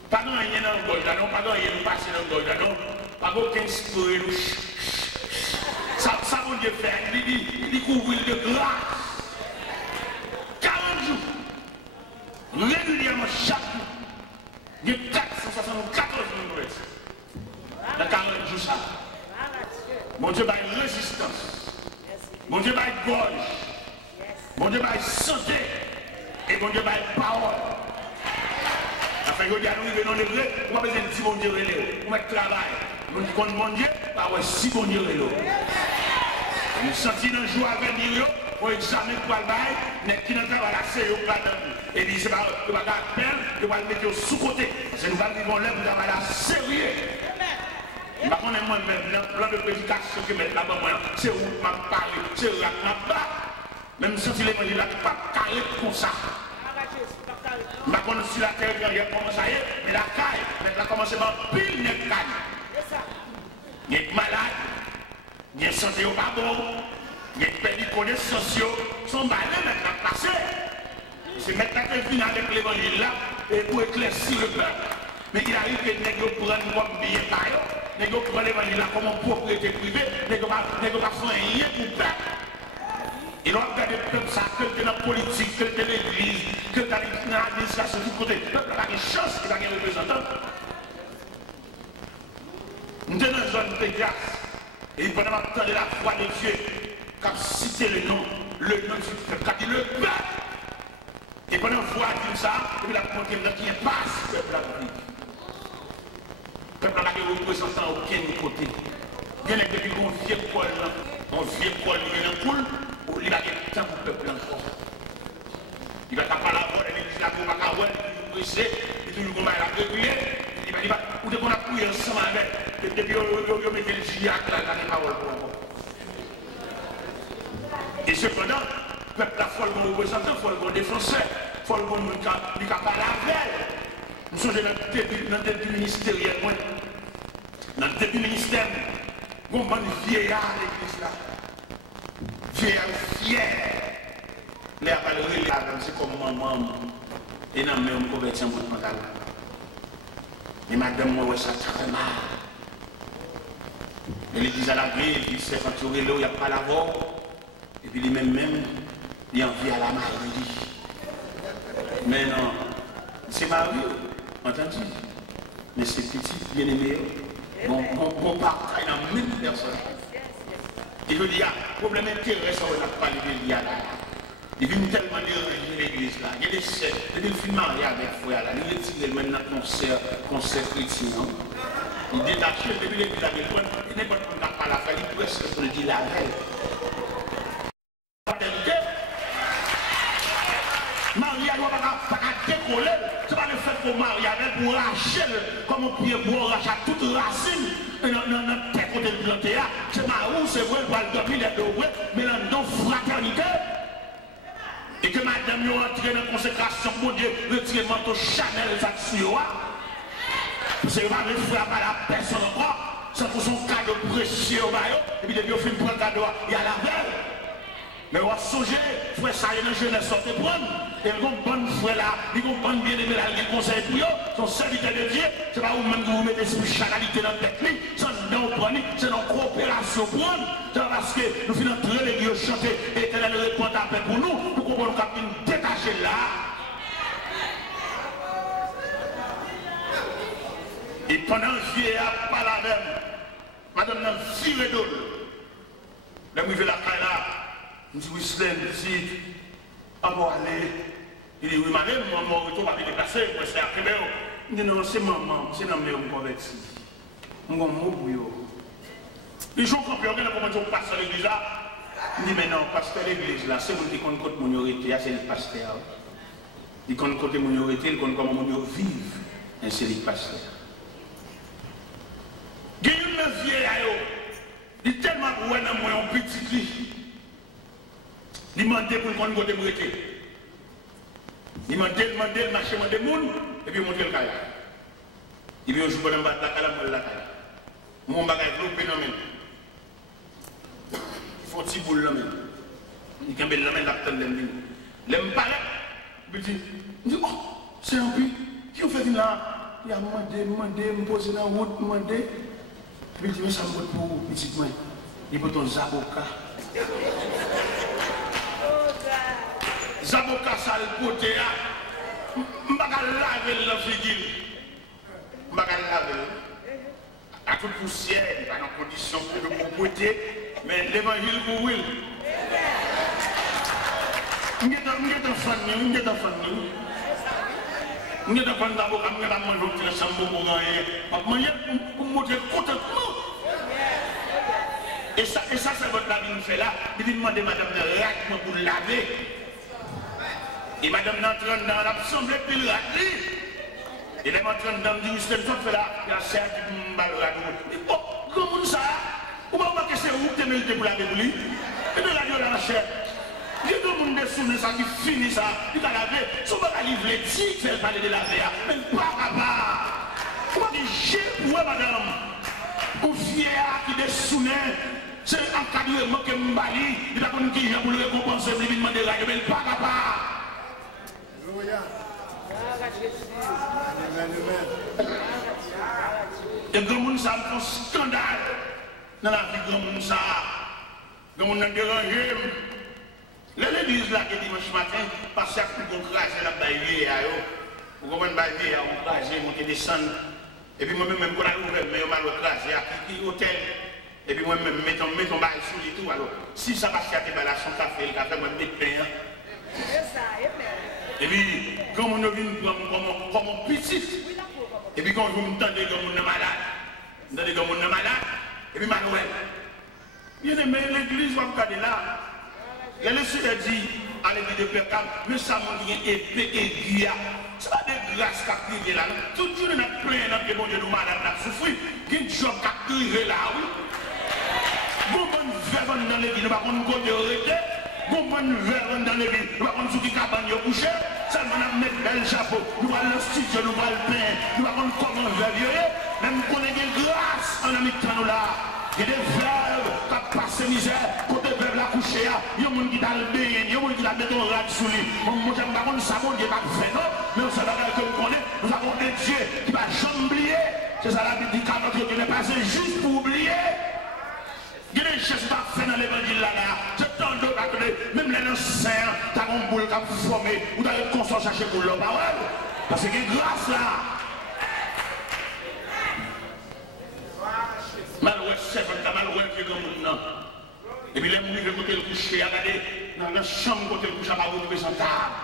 Pas de rien dans le goïda, non, pas de rien passer dans le goïda, non, pas aucun spirit. Ça, mon Dieu fait, il couvre de grâce. 40 jours. Régulièrement, chaque jour. Il y a 474 minutes. Dans 40 jours, ça. Mon Dieu, il y a résistance. Mon Dieu, il y a gorge. Mon Dieu, il y a santé. Et mon Dieu, il y a parole. Afin que nous venons les vrais, on va besoin de dire mon Dieu, on va travailler. nous disons bon Dieu, ouais, si bon Dieu est là. Nous sentons un jour à venir, pour examiner pour le bail, mais qui n'a pas la série au plat et dit c'est pas la peine de le mettre sous côté. C'est nous vivons là pour avoir la sérieux. Je ne sais pas moi-même, le plan de prédication que mettre là-bas, c'est où je parle, c'est où je parle. Même si l'évangile n'a pas carré comme ça. Je ne sais pas si la terre vient commencer à y aller, mais la caille, elle a commencé par pile de caille. Il y a des malades, il y a des santé au pas bon, il y a des permis de connaissances sociaux, sont malades maintenant passés. C'est maintenant qu'il vient avec l'évangile là, et pour éclaircir le peuple. Mais il arrive que les nègres prennent comme bien par eux, les nègres prennent l'évangile là comme propriété privée, les nègres pas faire rien pour le peuple. Ils ont regardé le peuple ça, que dans la politique, que dans l'église, que dans l'administration, du côté. Le peuple n'a pas de chance, il n'a pas de représentant. Nous sommes dans une zone de grâce. Et pendant le temps de la foi de Dieu, qui a cité le nom du peuple, qui a dit le peuple. Et pendant la foi dit ça, et puis la montée de qui n'est pas ce peuple-là. Le peuple n'a pas de représentant à aucun côté. Il y a des gens qui ont un vieux poil, il y a un poule. Il va être temps pour le peuple encore. Il va taper la voix, il va taper la voix, il va prêcher, il va toujours la régulier, il va ou de qu'on a prié ensemble avec, depuis on met le giac là, dans les paroles pour encore. Et cependant, le peuple a fait le représentant, il faut le défenseur, il faut le monde qui a parlé avec. Nous sommes dans le début ministériel, dans le début ministère, on va nous vieillard à l'église là. Fier, les appareils, c'est comme maman, et non, mais on peut être un peu de pantalon. Et madame, moi, ça très mal. Elle dit à la vie, il dit, c'est quand tu es là, il n'y a pas la voix. Et puis, lui-même, il envie à la marie. Mais non, c'est Marie, entendu. Mais c'est petit, bien aimé. Bon partage dans 1000 personnes. Il veut dire, problème intéressant, on n'a pas de là. Il vient tellement de l'église là. Il y a des chefs, il y a des films mariés avec frère là. Il retire maintenant concert chrétien. Il détache depuis l'église là. Il n'est pas pour n'a pas la faire, il peut se dire la veille. Marie ne doit pas décoller. Ce n'est pas le fait qu'on marie avec pour racher, comme on peut boire racher toute racine. Dans tes côtés de planter, c'est marrant, c'est vrai, pour le dormir les deux, mais dans nos fraternités. Et que madame est entrée dans la consécration pour Dieu, retirer le manteau Chanel, ça dessus. C'est pas le frère par la personne encore, c'est pour son cadeau précieux au maillot, et puis depuis au film pour le cadeau, il y a la veille. Mais on va songer, frère, ça y est, le jeunesse sortait prendre. Et il y a un bon frère là, il y a un bon bien-aimé là, il y a un conseil pour eux, son serviteur de Dieu, c'est pas vous-même que vous mettez cette spécialité dans la tête, c'est dans la coopération pour nous. C'est parce que nous finissons entrer les lieux chanter et éternel répond à paix pour nous, pour qu'on puisse nous détacher là. Et pendant le vieillard, pas la même, madame n'a viré d'eau. Là, je vais la caille là. Je dis, oui, je dis, ah bon, allez. Il dit, oui, madame, mon retour va me déplacer, moi, c'est arrivé. Il dit, non, c'est maman, c'est non, mais on me convertit. On va mot pour eux. Les jours quand on regarde comment on passe à l'église là, il dit, mais non, pasteur l'église là, c'est vous qui compte contre mon minorité, c'est le pasteur. Il compte contre mon minorité, il compte comment mon vivre, et c'est le pasteur. Il y a une vieille à eux, il est tellement bon dans mon petit lit. Il demande pour le monde de m'arrêter. Il demande le marché de monde et puis il monte le caille. Il vient jouer dans la caille. Mon bagage est bloqué dans le même. Il faut un petit boule dans le même. Il campe dans le même laptop dans le même. L'aime paraît. Il dit, oh, c'est un peu. Qui ont fait là? Il a demandé, me poser dans la route, demandé. Puis il dit, mais ça me vote pour vous, petit moi. Il peut ton zaboka. Zaboka ça le côté là. M'baga laver la figure. M'baga laver. À toute poussière, pas dans condition de propreté, mais l'évangile pour oui. Nous sommes famille. Nous sommes famille d'avocat, nous sommes ensemble pour gagner. Pour montrer contentement. Et ça, c'est votre vie nous fait là. Il dit demander madame de rate pour laver. Et madame d'entraîne dans l'assemblée, puis le rate. Et les entraîne dans le dit, c'est ça fait là, il y a certes qui m'a le rate. Oh, comment ça? Ou pas que c'est où tu mets pour laver pour lui? Et de la radio dans la chair. Il y a tout le monde des ça qui finit ça, il va laver. Si on va livrer les titres, c'est parler de laver. Mais pas capable. Comment dire, j'ai pour madame, ou fier qui des souvenirs, c'est encadrement que m'bali, il a connu qui j'ai pour le récompenser, il lui demander la mais pas capable. Et grand monde ça me fait scandale dans la vie grand monde ça. Grand monde n'a dérangé. L'église là qui dimanche matin, parce que pour qu'on crase la baille à eux, pour qu'on baille à on crase, monter descendre. Et puis moi-même, quand on a ouvert, mais on m'a crasé à qui hôtel. Et puis moi-même, mettons baille sous les tout. Alors, si ça va se faire, la son café, le café, moi, je pain. Et puis, quand on vient comme un petit, et puis quand vous m'entendez comme on est malade, vous entendez comme on est malade, et puis Manuel, bien aimé, l'église va me garder là. Et le Seigneur dit à l'église de Père, mais ça m'a dit épée aiguille. C'est pas des grâces qui ont privé là. Tout le monde a plein dans le bon Dieu, nous madame a souffert. Il y a des gens qui ont privé là, oui. Bon, bonne verre dans l'église, nous ne pouvons pas nous arrêter. Bon, bonne verre dans l'église, nous ne pouvons pas nous cabane coucher. Ça va nous mettre bel chapeau. Nous allons le studio, nous allons le pain. Nous allons comment verre. Même qu'on ait des grâces en ami de nous là. Il y a des verbes qui passent misère, côté verbe la coucher, il y a des gens qui ont le bain, il y a des gens qui ont mis un rat sous lui. Moi, je ne sais pas si ça va pas fait, non, mais on sait que nous connaissons, nous avons un Dieu qui va jamais oublier. C'est ça la Bible dit qu'à notre Dieu n'est pas juste pour oublier. Il y a des choses qui sont faites dans l'évangile là, c'est tant d'autres, même les anciens, tu as une boule qui a formé, ou tu as une conscience chercher pour leur parole. Parce qu'il y a grâce là. Malheureusement, c'est malheureux qui est comme nous. Et puis les gens qui côté le coucher, regardez, dans la chambre côté le coucher, à vous trouver son table.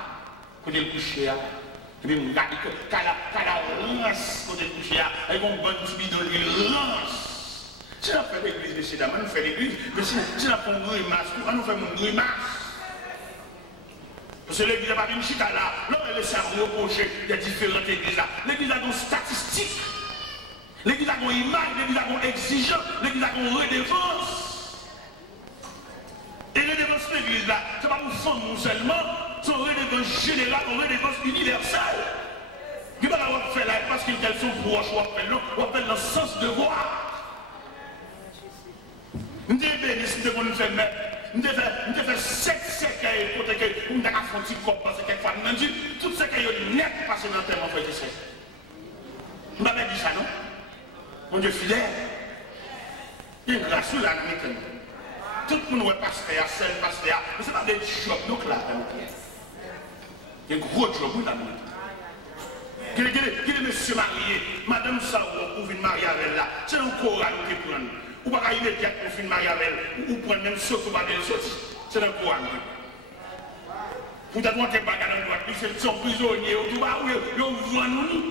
Côté le coucher, et puis regardez que la lance côté le coucher, avec un bon petit bidon, il lance. Si on fait l'église, messieurs, dames, on fait l'église, mais si on fait une grimace, on nous fait une grimace. Parce que l'église n'est pas une chita là, l'homme est le cerveau reproché, il y a différentes églises là. L'église a des statistiques. L'église a une image, l'église a une exigence, l'église a une redéfense. Et redéfense de l'église là, ce n'est pas pour femmes seulement, c'est une redéfense générale, une redéfense universelle. Qui va l'avoir fait là parce qu'elles sont proches, on appelle le sens de voir. Nous avons béni si nous avons fait mettre. Nous avons fait 7 séquelles pour que nous avons fait un petit corps parce que quelquefois nous avons dit toutes ces séquelles net passées dans le terme en fait de ça. Vous n'avez dit ça non? Mon Dieu fidèle, il y a une grâce là dans le tout le monde est pasteur, seul pasteur, mais ce n'est pas des jobs donc là dans le il y a un gros job là dans le Quel est monsieur marié, madame Sao, ou vient marier avec elle là, c'est un choral qui prend. Ou pas immédiatement pour finir marier avec elle, ou prendre même saut ou pas de sortir, c'est un choral. Vous avez monté bagarre dans le droit, c'est son prisonnier, ou tout bas, ou vous vendez nous.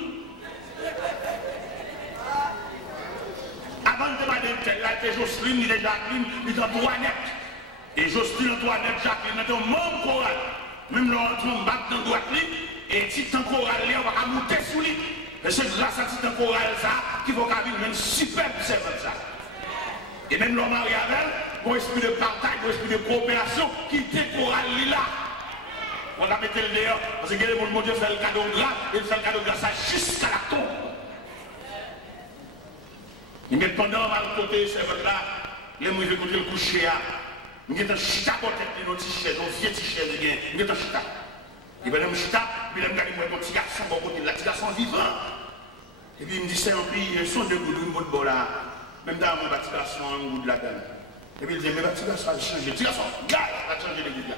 Avant de parler de tel, là, c'est Jocelyne, il est Jacqueline, il est Antoinette. Et Jocelyne, Antoinette, Jacqueline, c'est un membre choral. Même l'autre, on bat dans le droit, et Titan choral, on va monter sous lui. Et c'est grâce à Titan choral, ça, qu'il faut qu'il y ait une superbe servante, ça. Et même l'homme marié avec elle, un esprit de partage, un esprit de coopération, qui était choral, là. On va mettre le dehors, parce que mon Dieu fait le cadeau gras, et il fait le cadeau gras, ça jusqu'à la tombe. Mais pendant le côté, c'est vrai là, les mouilles de côté le coucher, nous avons un chita pour tête de nos t-shirts, nos vieux t-shirts, nous avons un chita. Et bien, nous chita, puis nous avons un petit garçon pour côté là, petit garçon vivant. Et puis il me dit, c'est un pays, ils sont de goudou, une bout de là, même dans mon petit garçon, un bout de la donne. Et puis il dit, mais petit garçon a changé, petit garçon, gars, il a changé de goût là.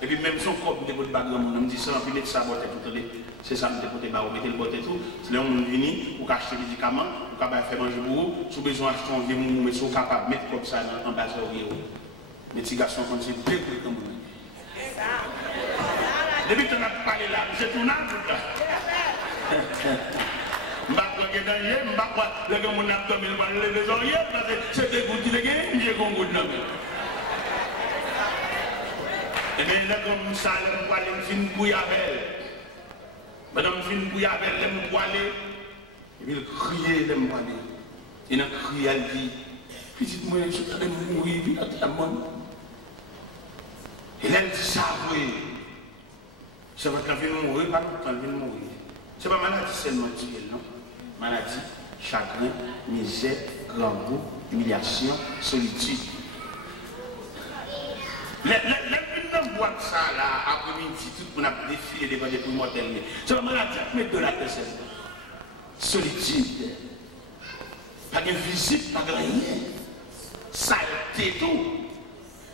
Et puis même son corps, il était bagarre, on me dit ça, puis il ça botte tout le c'est ça, il était bagarre, il était botte tout. C'est là où on vient, pour acheter des médicaments, pour faire manger pour vous, si vous besoin d'acheter un vieux mou, mais si vous capable de mettre comme ça en bas de vous. Les petits garçons comme c'est dégoûté comme vous. Depuis que tu as parlé là, c'est tout là. Je vais danger, je ne sais pas, le gars mon abdomen va lever les oreilles, parce que c'est des gouttes de gain, j'ai un goût de nom. Et bien là, comme ça, je vais aller fin bouillabelle. Madame fin bouillabelle, je vais aller, il va crier, je vais aller. Il a crié, elle dit, petite moi, je vais mourir, il a la mort. Et là, elle dit ça, oui. Ça va quand elle mourir, pas quand elle mourir. Ce n'est pas maladie seulement, non? Maladie, chagrin, misère, grand goût, humiliation, solitude. L'homme boit ça là, après-midi, tout le monde a défilé devant des mortels. C'est pas maladie, mais de la personne. Solitude. Pas de visite, pas de rien. Saleté tout.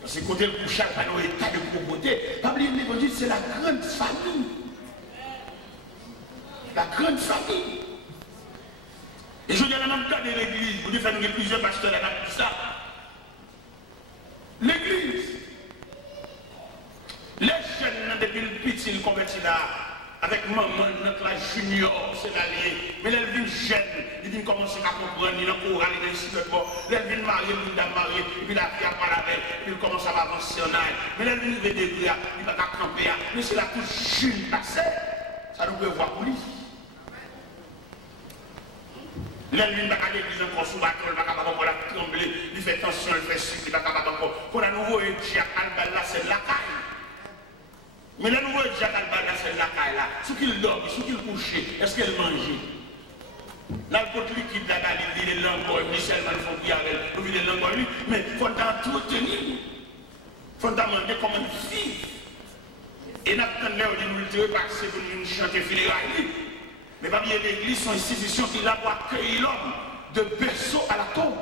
Parce que quand elle couche à un état de pauvreté, pas oublier l'évangile, c'est la grande famille. La grande famille. Et je dis à la même cas de l'église, vous devez faire plusieurs pasteurs à la ça. L'église. Les jeunes, depuis le petit, ils convertissent là, avec maman, notre la junior, c'est l'allié. Mais elle vient jeune, il vient commencer à comprendre, il a couru, il est ici de bord. Elle vient marier, il a marié, et puis la fille a parlé avec, et puis il commence à avancer en âge. Mais elle vient de débrouiller, il va camper, mais c'est la touche jeune passée. Ça nous peut voir pour lui. Elle vient à l'église encore sous bâton, il va capable de trembler, il fait tension, il fait sucre, il va capable encore. Pour la nouveau, il dit à Albala, c'est la caille. Mais le nouveau Jacques Albala, c'est la caille là. Ce qu'il dort, ce qu'il couche, est-ce qu'elle mange? Là, le côté liquide là, il dit les langues, il dit seulement il faut qu'il y ait les langues, mais il faut t'entretenir. Il faut demander comment vivre. Et nous avons dit nous le passer pour nous chanter filérailles. Mais pas bien l'église, sont institutions qui là pour accueillir l'homme de berceau à la tombe.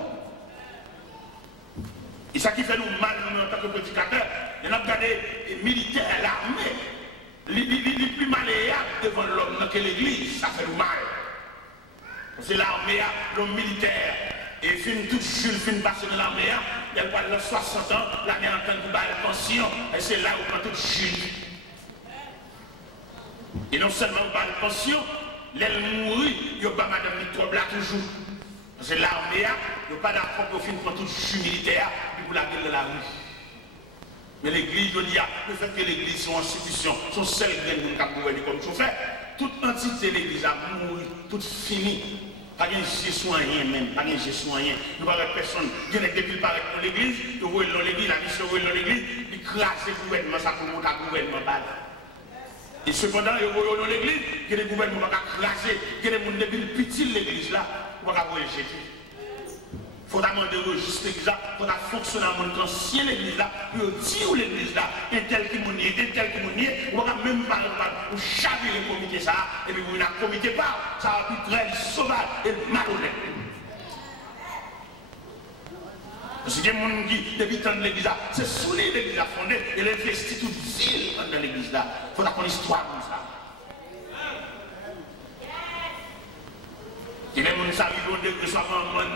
Et ça qui fait nous mal, nous, en tant que prédicateurs, il y a des militaires, l'armée, les plus malléables devant l'homme que l'église, ça fait nous mal. C'est l'armée, l'homme militaire, et fin toute Jules, fin passer de l'armée, il y a 60 ans, l'année en train de la pension, et c'est là où on prend toute Jules. Et non seulement on parle de pension, l'aile mourit, il n'y a pas madame Nitrobe là toujours. Parce que l'armée, il n'y a pas d'accord pour finir pour toute Jules militaire. Pour la gueule de la rue. Mais l'église, je dis, le fait que l'église soit institution, sont celles qui nous gouverner comme chauffeur, toute entité de l'église a mouru, toute finie. Pas de gestion rien même, pas de gestion rien. Nous ne parlons personne. Il y a depuis paraître dans l'église, il y a dans l'église, la mission dans l'église, il crasse le gouvernement, ça pour monter le gouvernement bas. Et cependant, il y a dans l'église, il y a des gouvernements qui ont crassé, il y a des gens depuis le petit de l'église là, qui ont rejeté. Il faut demander au registre l'église là, il faut fonctionner dans mon ancien l'église là, pour dire l'église là, un tel qui m'en est, un tel qui m'en est, on va même pas pour chavirer le comité ça, et puis vous n'avez un comité pas, ça va être très sauvage et malhonnête. Parce qu'il y a des gens qui, depuis le temps de l'église là, c'est sous l'église là fondée, et les investit toute ville dans l'église là. Il faut avoir une histoire comme ça. Et les gens qui arrivent au soit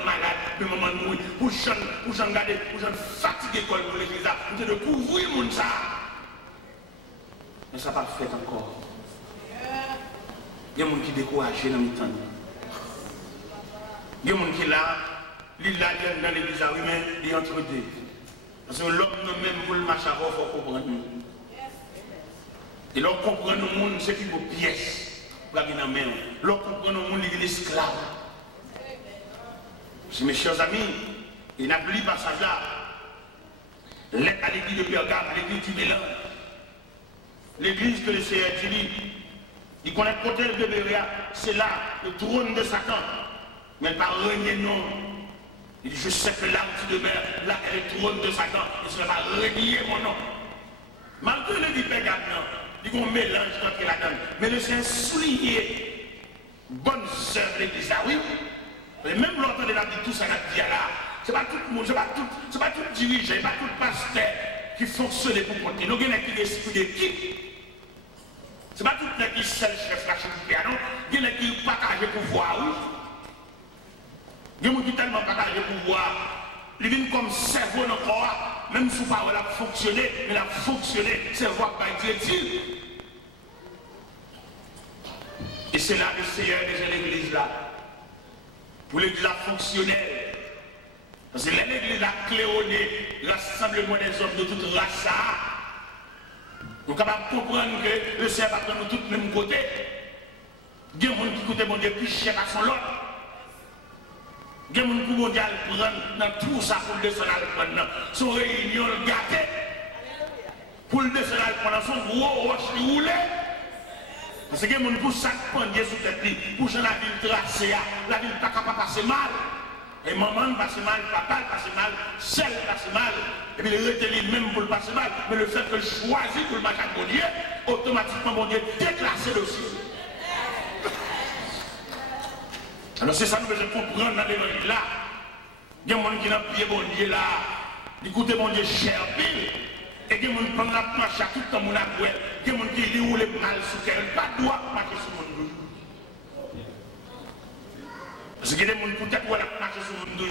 malade, le moment de mourir, pour j'en garder, pour j'en fatiguer pour l'église là, pour de couvrir les gens ça. Mais ça n'a pas fait encore. Il y a des gens qui découragent dans le temps. Il y a des gens qui là, il là dans l'église là, oui, mais il est entre deux. Parce que l'homme même pour le marcher avant, il faut comprendre. Et l'on comprend le monde, c'est qu'il faut pièces. L'on comprend le monde, il est esclave. Mes chers amis, il n'a plus le passage là. Lettre à l'église de Pergame, l'église du Mélan. L'église que le Seigneur dit, il connaît le côté de Béréa, c'est là, le trône de Satan. Mais par régner non. Il dit, je sais que là où tu demeures, là est le trône de Satan, et ce n'est pas régner mon nom. Malgré le dit Pergame, non. Il y a un mélange entre la donne. Mais le Seigneur souligné bonnes œuvres de l'église là, oui. Et même l'ordre de la vie, tout ça n'a dit là. Ce n'est pas tout le monde, ce n'est pas tout dirigeant, ce n'est pas tout pasteur qui fonctionne pour compter. Nous avons qui l'esprit d'équipe. Ce n'est pas tout le monde qui est seul chef là chez le piano. Il y a qui partagent le pouvoir, oui. Il y a des gens qui tellement partagent le pouvoir. Ils viennent comme cerveau dans le corps, même si pas elle a fonctionné, mais elle a fonctionné, cerveau par directive. Et c'est là le Seigneur de l'église là. pour l'église fonctionnelle. Parce que l'église a cléoné rassemblement des hommes de toute race. Nous sommes capables de comprendre que le Seigneur va prendre nous tous le même côté. Il y a des gens qui écoutent mon Dieu plus cher à son lot. Il y a des gens qui vont prendre dans tout ça pour le descendre à le prendre. Son réunion gâtée. Pour le descendre à le prendre son gros roche qui roule. Parce que les gens pour ça prendre sous tête, pour que la ville tracée, la ville pas capable de passer mal. Et maman passe mal, papa passe mal, celle passe mal. Et puis il retient même pour le passer mal. Mais le fait que je choisis pour le match à mon Dieu, automatiquement mon Dieu déclasse le ciel. Alors c'est ça que nous devons comprendre dans l'évangile là. Il y a des gens qui n'ont pas bon Dieu là, écoutez mon Dieu cher pile. Et il y a des gens qui prennent la marche à tout le temps, il y a des gens qui roulent mal sur qu'elle pas droit marcher sur mon Dieu. Parce qu'il y a des gens qui peut-être marcher sur mon Dieu,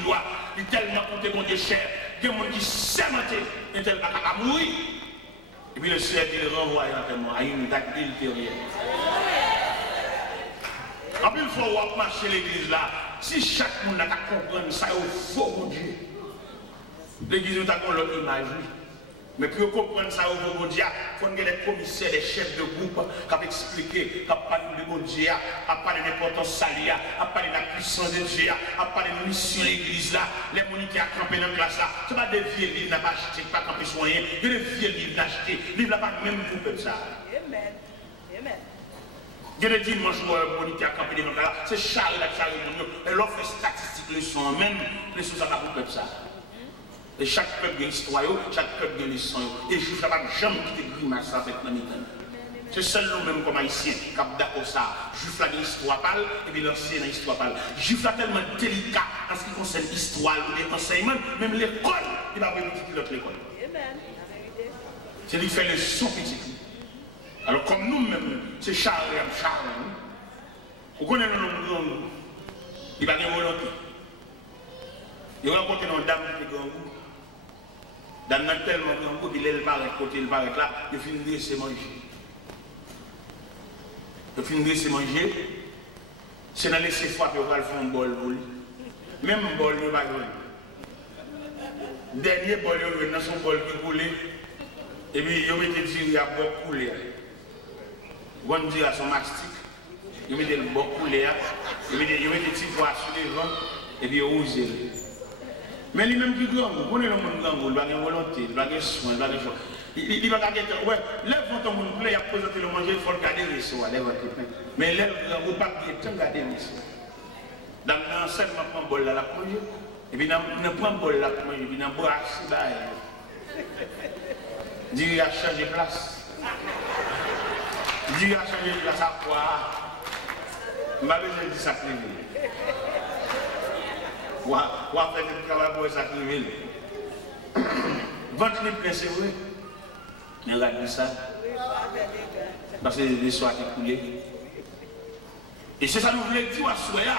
ils sont tellement coûté mon Dieu cher, il y a des gens qui s'aimentent, ils sont tellement à mourir. Et puis le Seigneur il renvoie à une date ultérieure. En plus, il faut marcher l'église là. Si chaque monde a compris ça, il faut mon Dieu. L'église nous a l'autre image. Mais pour comprendre ça, il faut mon Dieu. Il faut que les commissaires, les chefs de groupe, qui expliquent, qui parlent de mon Dieu, qui parlent de l'importance salie, qui parlent de la puissance de Dieu, qui parlent de la mission de l'église là. Les gens qui ont campé dans la classe là. Ce n'est pas des vieux livres, n'a pas acheté, pas campé sur rien. Il y a des vieux livres achetés. Les livres là, pas même pour comme ça. Amen. Amen. Il y a des dimanches où on a campé devant là, c'est chargé la charge de et l'offre statistique, les sont même, les choses ça va pour peuple ça. Et chaque peuple a une histoire, chaque peuple a une leçon. Et je ne sais pas jamais quitter grimace avec la mitane. C'est seul nous-mêmes comme haïtiens qui avons d'accord ça. Juif a une histoire pâle et puis l'ancien a une histoire pâle. Juif a tellement délicat en ce qui concerne l'histoire ou l'enseignement, même l'école, il va venir de l'autre école. C'est lui qui fait le son petit. Alors comme nous-mêmes, c'est Charles. Vous connaissez le nom, il va y avoir volonté. Il va rencontrer une dame qui est grand goût. Dame n'a tellement grand goût, il paraît côté, il paraît là, il finit de se manger. Il finit de se manger, c'est dans les fois qu'il va faire un bol pour lui. Même un bol, il va jouer. Dernier bol, il va dans son bol qui coule, et puis il va mettre il y a beaucoup couler. On dit à son mastic, il met le bon couler, il met des petits pois sur les vents, et puis il ose. Mais lui-même qui grand, vous connaissez le monde grand, il va avoir volonté, il va avoir soin, il va avoir chose. Il va garder, ouais, lève votre monde plein, il a présenté le manger, il faut le garder les soins, lève votre plein. Mais lève le pas bien, garder les soins. Dans l'enseignement, prend un bol là, la manger, et puis on prend un bol là, pour manger, et puis on boit assis là. Il a changé de place. Dieu a changé de place à quoi? Je n'ai pas besoin de sacrifier. Ou à faire du travail pour sacrifier. Ventre plein, c'est vrai. Mais regardez ça. Parce que les soirs qui coulent. Et c'est ça que nous voulons dire à Soya.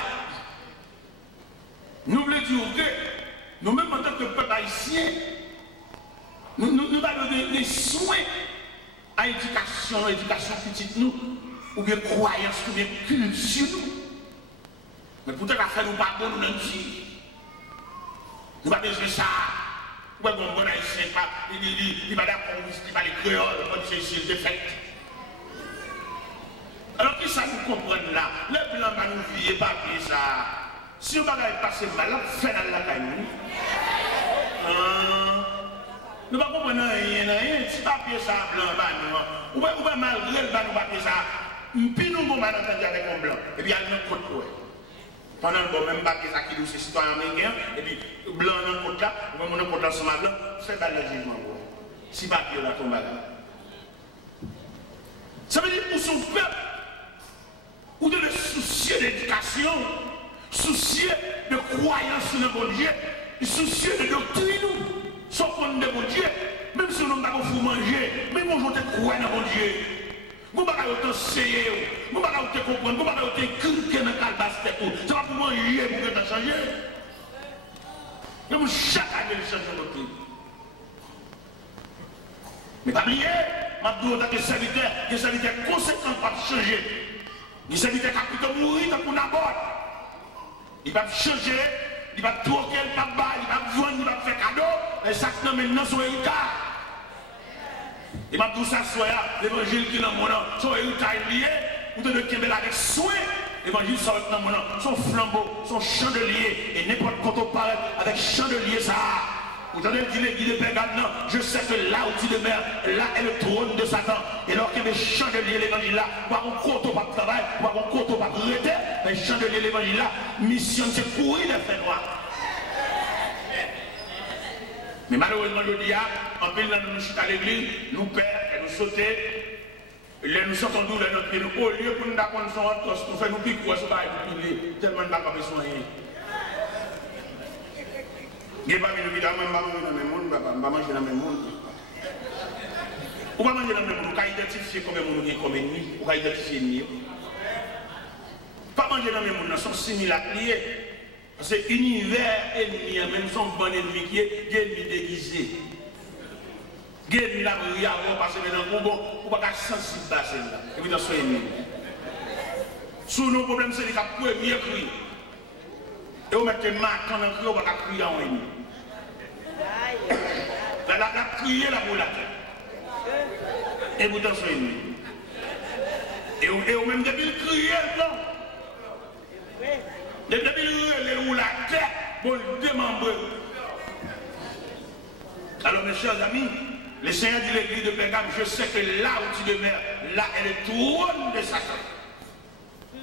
Nous voulons dire que nous-mêmes en tant que peuple haïtien, nous avons des soins à éducation petite nous, ou bien croyance, ou bien culture nous. Mais peut-être qu'à faire nous pas bon, nous n'en disons. Nous pas besoin de ça. Nous pas bon haïtien, il va d'accord, il va les créoles, il va dire c'est fait. Alors qui ça nous comprend là? Le plan va nous vier, pas ça. Si on va passer mal, on fait dans la caille. Nous ne pouvons pas comprendre rien, si papier ça blanc, ou pas malgré le papier ça, puis nous avons malentendu avec un blanc, et puis il y a un côté quoi. Pendant le même papier ça qui nous c'est citoyen américain, et puis blanc dans le côté là, ou même dans le côté ensemble blanc, c'est pas le jugement. Si papier là tombe là. Ça veut dire pour son peuple, ou de le soucier d'éducation, soucier de croyance sur le bon Dieu, soucier de doctrine. Sauf qu'on est bon Dieu, même si on n'a pas de manger, même on peut croire dans bon Dieu. Vous ne pouvez pas enseigner, vous ne pouvez pas comprendre, vous ne pouvez pas cliquer dans le calebasse. Ça va pour manger, pour que tu changes. Même chaque année, il change notre vie. Mais pas oublier, je dis que des serviteurs conséquents pour changer. Des serviteurs qui ont mourir dans qu'on aborde. Il va changer, il va troquer, il va bailler, il va vendre, il va faire cadeau. Et ça maintenant son héritage. Et tout ça, l'évangile qui est dans mon nom, son héritage lié, ou de Kébel avec soin. L'évangile sort dans mon nom, son flambeau, son chandelier, et n'importe quand on parle avec chandelier, ça. Vous entendez dire l'église de Pergame, non, je sais que là où tu demeures, là est le trône de Satan. Et alors qu'il y a des chandeliers, l'évangile là, pas un côté pas de travail, pas un côté pas de retraite, mais chandelier, l'évangile là, mission c'est courir les faits noirs. Mais malheureusement, je dis, en pile, nous chutons à l'église, nous perdons, nous sautons, nous sortons d'où notre pied, au lieu pour nous apprendre son autre, nous faisons nous piquer, nous piquer, tellement nous n'avons pas besoin de rien. Je ne vais pas manger dans le même monde, je ne vais pas manger dans le même monde. Ou pas manger dans le même monde, on va identifier combien de monde comme ennemi, on va identifier ennemi. Pas manger dans le même monde, sont similaires liés. Parce que l'univers ennemi, même son bon ennemi qui est ennemi déguisé. Ennemi là, il y a parce que dans le bon, on ne peut pas sensible à ça. Et puis dans son ennemi. Sous nos problèmes, c'est le premier cri. Et on met des marques dans le cri, on va crier en ennemi. La crier là pour la terre. Et vous dans son ennemi. Et on même depuis le crier le plan. Depuis le la tête pour le démembrer. Alors mes chers amis, le Seigneur dit l'église de Pergame, je sais que là où tu demeures, là est le trône de Satan.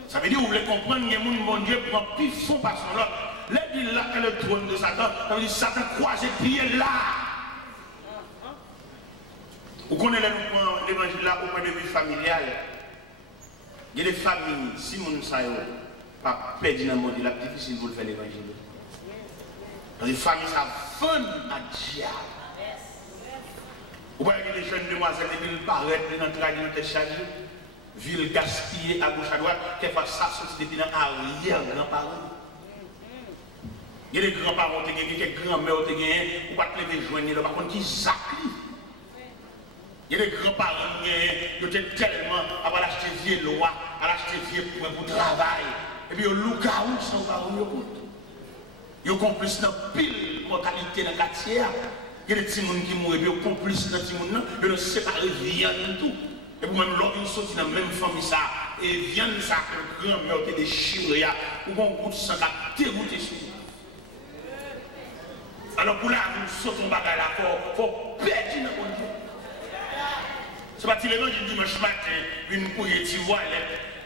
Ça veut dire, vous voulez comprendre, il y a mon Dieu prend plus fond par son lot. L'église là est le trône de Satan. Ça veut dire, Satan croise ses pieds là. Vous connaissez l'évangile là au point de vue familial. Il y a des familles, si mon sayo, pas perdu dans le monde, il est difficile pour faire l'évangile. Parce que les familles, ça fun à diable. Vous voyez que les jeunes demoiselles, ils paraissent dans le travail, dans le chargé, ville gaspillée à gauche à droite, quelquefois ça saute depuis dans l'arrière-grand-parents. Il y a des grands-parents, il y a des grands-mères, il y a des pas te lever joindre, par contre, qui s'appuient. Il y a des grands-parents qui étaient tellement à l'acheter vieux loi, à l'acheter vieux pour travail. Et puis, ils ont caout sans parents. Ils ont complice dans pile mortalité dans le quartier. Il y a des petits gens qui mourent, ils ont complice dans les petits gens, ils ont séparé viande tout. Et puis, même l'autre, ils sont dans la même famille, ça. Et viande, ça, que le grand-mère était déchiré, ou bon goût de sang, ça a dégoûté sur nous. Alors, pour là, nous sautons bagage là, il faut perdre dans le Dieu. C'est pas si les gens qui disent dimanche matin, une couille, tu vois,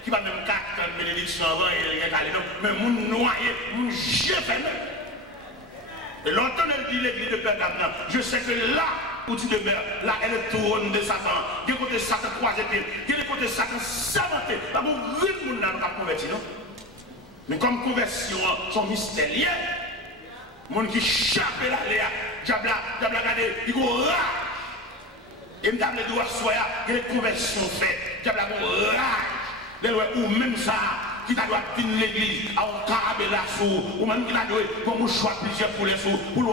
qui va même 4 bénédictions avant et rien qu'à l'époque, mais mon noyé, mon jeté. Et longtemps, elle dit l'église de Pergame, je sais que là où tu demeures, là est le trône de Satan. Du côté Satan croisé pied, du côté Satan saboté. Pas bon, rien de monde n'a pas converti, non? Mais comme conversion, sont mystérieux, monde qui chape là, diable, regardez, il go rage. Et me les doigts soya, il y a des conversions faites, diable rage. Ou même ça, qui t'a doit tenir l'église, à un carabé là sous, ou même qui t'a doit pour nous choisir plusieurs pour les sous, pour le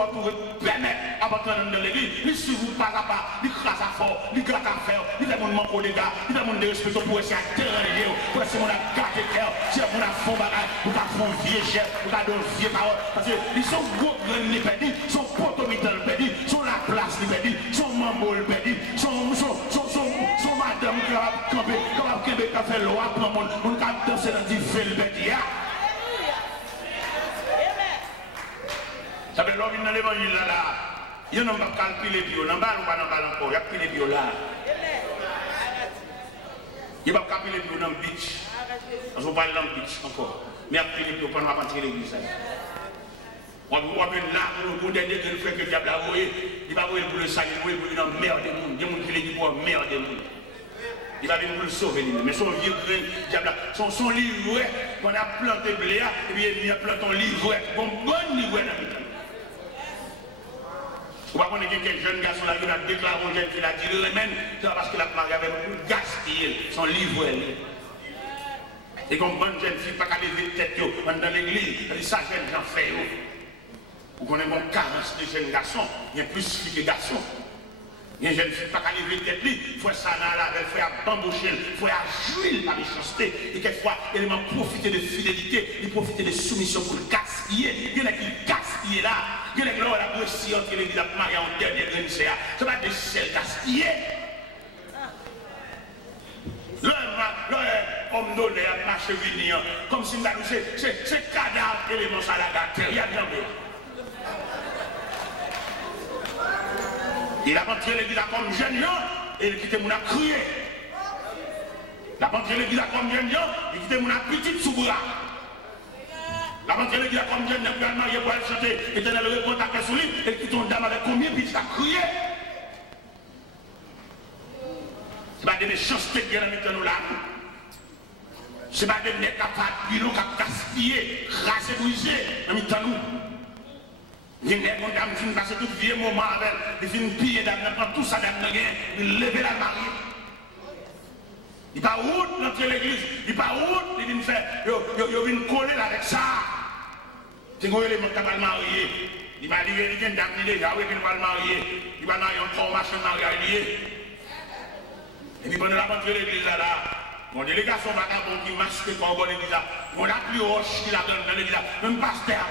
permettre à votre de l'église, il suffit pas à pas, il crasse à fort, il gratte à faire, il a mon manque des gars, il a mon respect pour essayer de déranger, pour essayer de garder cœur, si on a fond bagage, ou t'as fond vieux chef, ou t'as donné vieux parole, parce qu'ils sont gros grands les perdus, sont potomitans les perdus, sont la place les perdus, sont mambo les perdus, sont madame qui a campé, qui a fait loi pour le monde, on a dansé dans des villes perdus. Ça fait l'homme dans l'évangile là, il n'y a pas calculé bio, dans le bal ou pas dans le bal encore, il y a calculé bio là. Il n'y a pas calculé bio dans le beach, parce qu'on parle dans le beach encore, mais il y a calculé bio pendant la partie de l'église. On voit bien là, le dernier que le frère que le diable a envoyé, il va envoyer pour le salut, il va envoyer pour la merde des mondes, des mondes qui les disent pour la merde des mondes. Il va venir pour le sauver lui-même. Mais son vieux grain, diable, son livret, qu'on a planté blé, et puis il a planté un livret, un bon livret dans le temps. Vous ne connaissez pas quelqu'un jeune garçon là qui a déclaré au jeune qu'il a dit le remède, c'est parce qu'il a marié avec un gaspillé son livret. Et comme bonne jeune fille, pas qu'à lever tête dans l'église, elle dit ça, jeune j'en fais. Vous connaissez une carence de jeunes garçons, il y a plus de filles que garçons. Les jeunes filles, pas qu'à lever tête, il faut ça dans la il faut à bamboucher, il faut à jouer par méchanceté. Et quelquefois, il m'a profité de fidélité, il profite de soumission pour le gaspiller. Il y en a qui gaspillent là. Il y en a qui ont la blessure entre l'église et Marie en dernier grain de CA. Ce n'est pas des sels gaspillés. L'homme donné à marcher venir, comme si c'est cadavre élément ça la terre, il y a bien mieux. Il a rentré l'église comme jeune, et il quitté mon a crié. Il a rentré l'église comme jeune, il quitté mon a petite sous bras. Il a rentré l'église comme jeune, il a marié pour aller chanter, et il a le contact sur lui, et il tombe dame avec combien, puis il a crié. Ce n'est pas des méchancetés qui viennent nous là. Ce n'est pas des nègres qui ont gaspillé, raser, briser, dans nous. Les nègres qui ont passé tout vieux moment avec, ils finissent piller dans tout ça, ils lèvent la mariée. Il n'y a pas route dans l'église, il n'y a pas route, il vient coller avec ça. C'est quoi les gens qui vont marier? Il m'a dit qu'il y a une dame qui déjà, oui, qu'il va le marier. Il va marier encore machin marié. Et puis, pendant la rentrée de l'église là, mon délégation vagabond qui masque comme bon l'église là, on a plus roche qui la donne dans l'église là, même pasteur.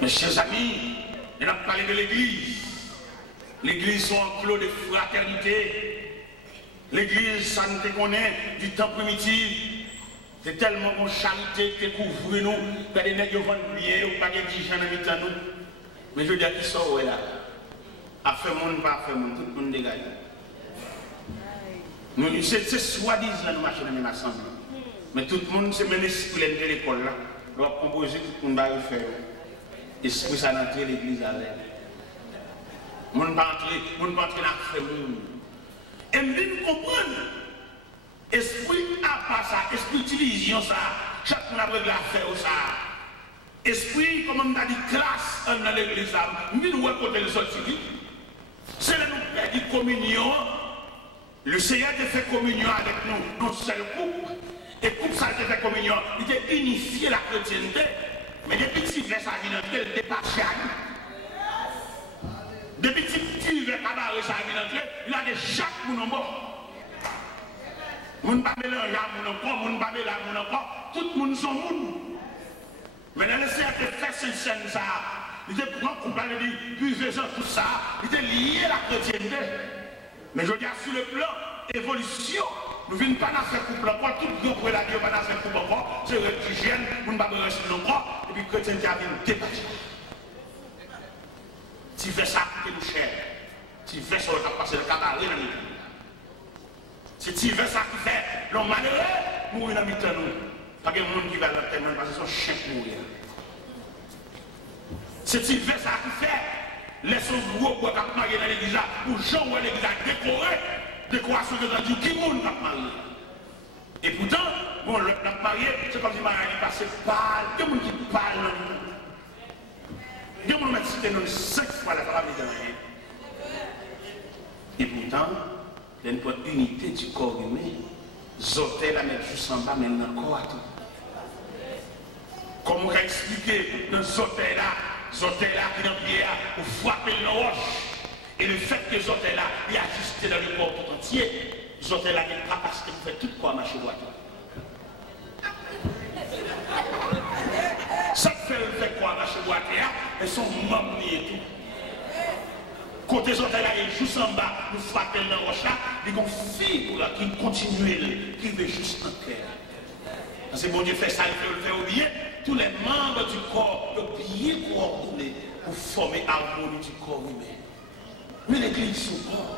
Mes chers amis, on a parlé de l'église. L'église sont un clos de fraternité. L'église, ça nous connaît du temps primitif. C'est tellement qu'on charité qui couvre nous, que les nègres vont bien, ou pas de gens dans nous. Mais je veux dire, qui sont là? A fait monde, pas fait monde, tout le monde dégage. C'est soi-disant nous marchons dans la même assemblée. Mais tout le monde, c'est même l'esprit de l'école là. On va composer, tout le monde va le faire. Esprit, ça n'a pas l'église avec. On ne peut pas entrer dans le fait monde. Et nous comprenons. Esprit à pas ça, esprit utilisation ça. Chaque monde a besoin de faire ça. Esprit, comme on a dit, classe dans l'église là. Nous nous côté le sortir. C'est là nous perdons communion. Le Seigneur a fait communion avec nous, non seul couple. Et couple ça a fait communion. Il a unifié la chrétienté. Mais depuis que tu fais ça, il a dépassé à nous. Depuis que tu fais cabaret ça, il a des chaque monde en bas. Moun pas mélanger moun encore, moun pas mélanger moun encore, tout le monde sont moun. Mais dans le Seigneur a fait cette scène ça. Il était pour qu'on parle de buvez tout ça, il était lié à la chrétienté. Mais je dis sur le plan évolution, nous ne venons pas dans ce couple encore, tout le monde pour la Dieu, pas dans ce couple encore, c'est religieux, nous ne pouvons pas rester encore, et puis la chrétienté a bien dépassé. Tu fais ça, coûte nous cher. Tu fais ça, tu as passé le cabaret dans l'église. Si tu fais ça qui fait l'homme malheureux, mourir dans le temps, pas de monde qui va le témoin parce que son chien mourir. Si tu fais ça qui fait, laisse un gros bois qui marié dans l'église pour Jean ou l'église décorer, décoration de Dieu, qui monde qui marié. Et pourtant, bon, le marié, c'est comme si marié passé pâle, il y a des gens qui parlent. Il y a des gens qui cité nous 5 fois la famille de marié. Et pourtant, il y a une unité du corps humain. Zoté la mettre juste en bas, mais dans le corps à tout. Comme on a expliqué dans Zoté là qui est dans le pied, pour frapper le roche. Et le fait que Zoté là est ajusté dans le corps tout entier, Zoté là a une capacité pour faire tout le corps marcher droit. Ça fait le fait quoi marcher droit, et son membre et tout. Côté Zoté là, il est juste en bas, nous frappons dans le roche là, il y a une fille qui continue, qui veut juste en terre. Parce que bon Dieu fait ça, il fait oublier. Tous les membres du corps sont bien coordonnés pour former l'harmonie du corps humain. Mais l'église est son corps.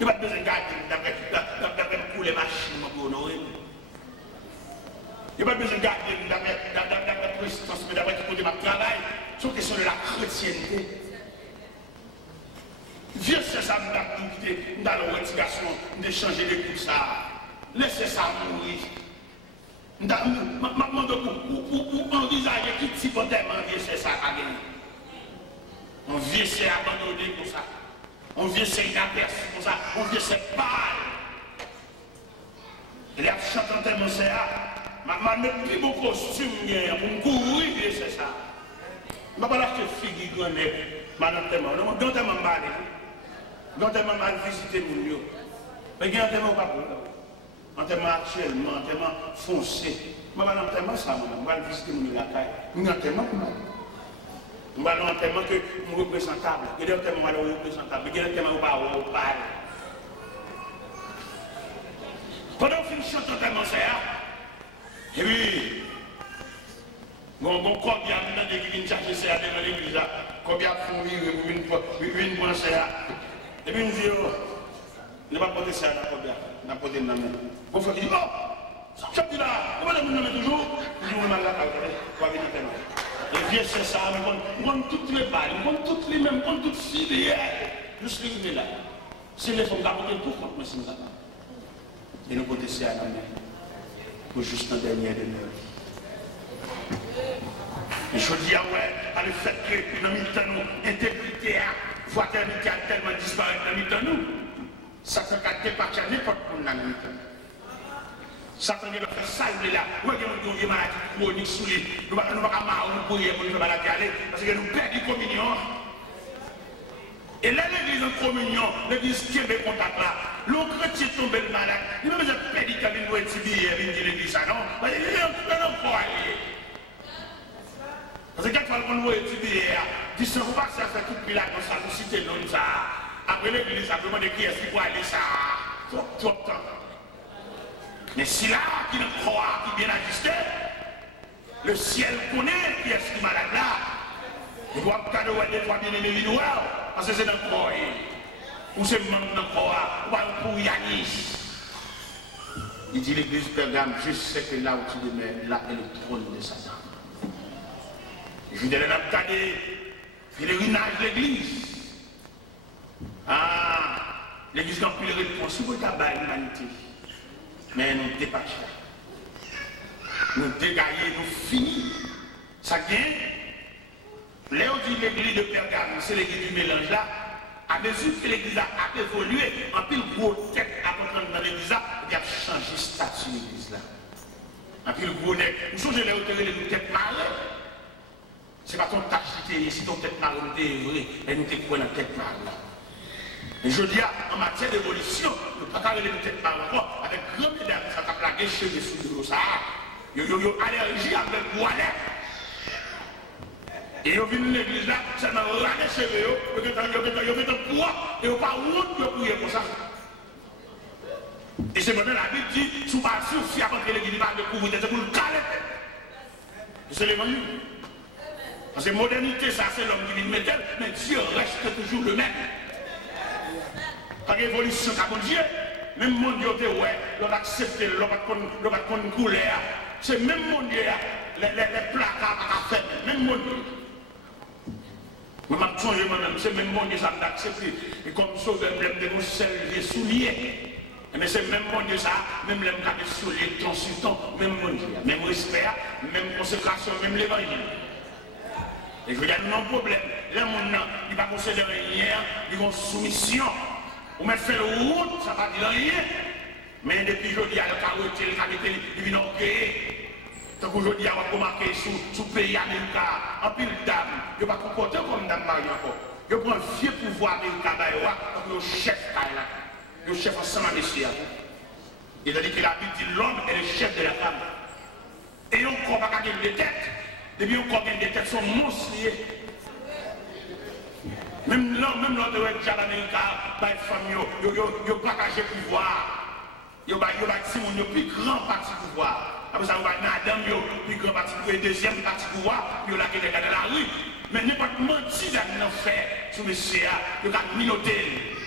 Il n'y a pas besoin de garder d'après couler les machines pour honorer. Il n'y a pas besoin de garder d'après prestance, mais d'après qui côté de travail. C'est une question de la chrétienté. Viens, c'est ça, nous avons quitté, nous avons retiration, nous avons changé de tout ça. Laissez ça mourir. Nous avons pour envisager qui type de c'est ça à gagner. On vient c'est abandonné pour ça. On vient c'est inaperçu pour ça. On vient c'est pâle. Il y a chanté tellement c'est ça. Je ne mets plus mon costume pour me courir, c'est ça. Je ne vais pas l'acheter figue, grenade, madame tellement. Non, non, tellement mal. Non, tellement mal visiter mon lieu. Mais il y a un tellement pas pour en tellement actuellement, en tellement foncé. Je ne vais pas tellement ça, je vais visiter mon lieu la caille. Il y a un tellement pour moi. Je vais pas tellement que je représentable. Il y a un tellement représentable. Il y a un tellement pas au parle. Pendant que je chante tellement ça, et puis, combien de gens qui viennent chercher ça dans l'église, combien de gens qui viennent prendre ça, et puis nous disons, ne pas porter ça dans combien, n'a porté dans la main. Vous faites dire, oh, chaque là, vous allez me nommer toujours mal là, pour venir à la et vieux c'est ça, on prend toutes les balles, on prend toutes les mêmes, on prend toutes les filles, juste les là. C'est les femmes qui apportent tout contre moi, c'est ça. Et nous porter ça à la main, pour juste un dernier de l'heure. Et je dis, ouais, à le fait que nous avons intégrité, fraternité a tellement disparu dans nous, ça fait qu'à départir n'importe où dans nous. Ça fait que faire salver là, ouais, nous avons des maladies chroniques sous les, nous ne pouvons pas marrer, nous prier pour nous faire aller, parce que nous perdons la communion. Et là, l'église en communion, l'église qui est en contact là, l'on chrétien tombe le malade, il ne peut pas perdre quand il doit être bien, il dit l'église ça, non? Il n'est pas aller. Parce que quand on voit étudier, il se passe à faire tout le dans sa cité, non ça. Après l'église, ça demande qui est-ce qui peut aller ça. Trop de temps. Mais si là, qui ne croit, qui est bien ajusté, le ciel connaît qui est-ce qui est malade là. Il doit pas cadeau des trois bien-aimés parce que c'est dans le corps. Ou c'est même dans le corps, ou pour Yanis. Il dit l'église Pergame, je sais que là où tu demeures, là est le trône de Satan. Je vous donne un cas de pèlerinage de l'église. Ah, l'église n'a plus de réponse pour le tabac l'humanité. Mais nous dépassons. Nous dégaillons, nous finissons. Ça gagne. Là où dit l'église de Pergame, c'est l'église du mélange là. À mesure que l'église a évolué, en pile gros tête à comprendre dans l'église là, il a changé le statut de l'église là. En pile gros nez. Vous changez les hauteurs et les têtes marées. Ce n'est pas ton tâche qui était ici, ton tête marée était vrai, et nous t'écoutons dans la tête marée. Et je dis, en matière d'évolution, nous ne pouvons pas aller dans la tête marée encore, avec grand mesdames, ça t'a plaqué chez les sous de ça. Ils ont allergie avec boilet. Et ils viennent à l'église là, ça m'a regardé chez eux, ils ont un poids, et ils n'ont pas honte de prier pour ça. Et c'est maintenant la Bible dit, si vous ne pas sûr, si avant que l'église va découvrir, c'est pour le caler. Et c'est l'évangile. Parce que la modernité, ça c'est l'homme qui vient mettre, mais Dieu reste toujours le même. Par l'évolution qu'a Dieu, même mon Dieu, ouais, l'on accepte, l'on va prendre une couleur. C'est même mon Dieu, les placards à faire, même mon Dieu. Je m'en changé moi-même, c'est même mon Dieu, ça m'a accepté. Et comme sauveur, je me suis souliers. Mais c'est même mon Dieu ça, même les cas de souliers, consultant, même mon Dieu, même respect, même consécration, même l'évangile. Et je veux dire, nous avons un problème. Là, mon nom, il ne va pas considérer rien, il va soumission. Ou même faire le route, ça ne va dire rien. Mais depuis aujourd'hui, il y a le carotte, le carotte, il vient enquêter. Donc aujourd'hui, on va remarquer sous le pays américain, en pile dame, il ne va pas comporter comme dame Marie encore. Il prend un vieux pouvoir américain, donc le chef là, le chef ensemble à messieurs. Il a dit que la Bible dit l'homme est le chef de la femme. Et on ne croit pas qu'il y a des têtes. Depuis on combien de têtes sont monstrueux. Même l'homme de l'Amérique, les femmes, ils ont partagé le pouvoir. Ils ont le plus grand parti pouvoir. Après ça, on va Nadam, le plus grand parti pouvoir, le deuxième parti pouvoir, ils ont la guerre dans la rue. Mais n'importe menti dans fait sur le CA, ils ont minoté.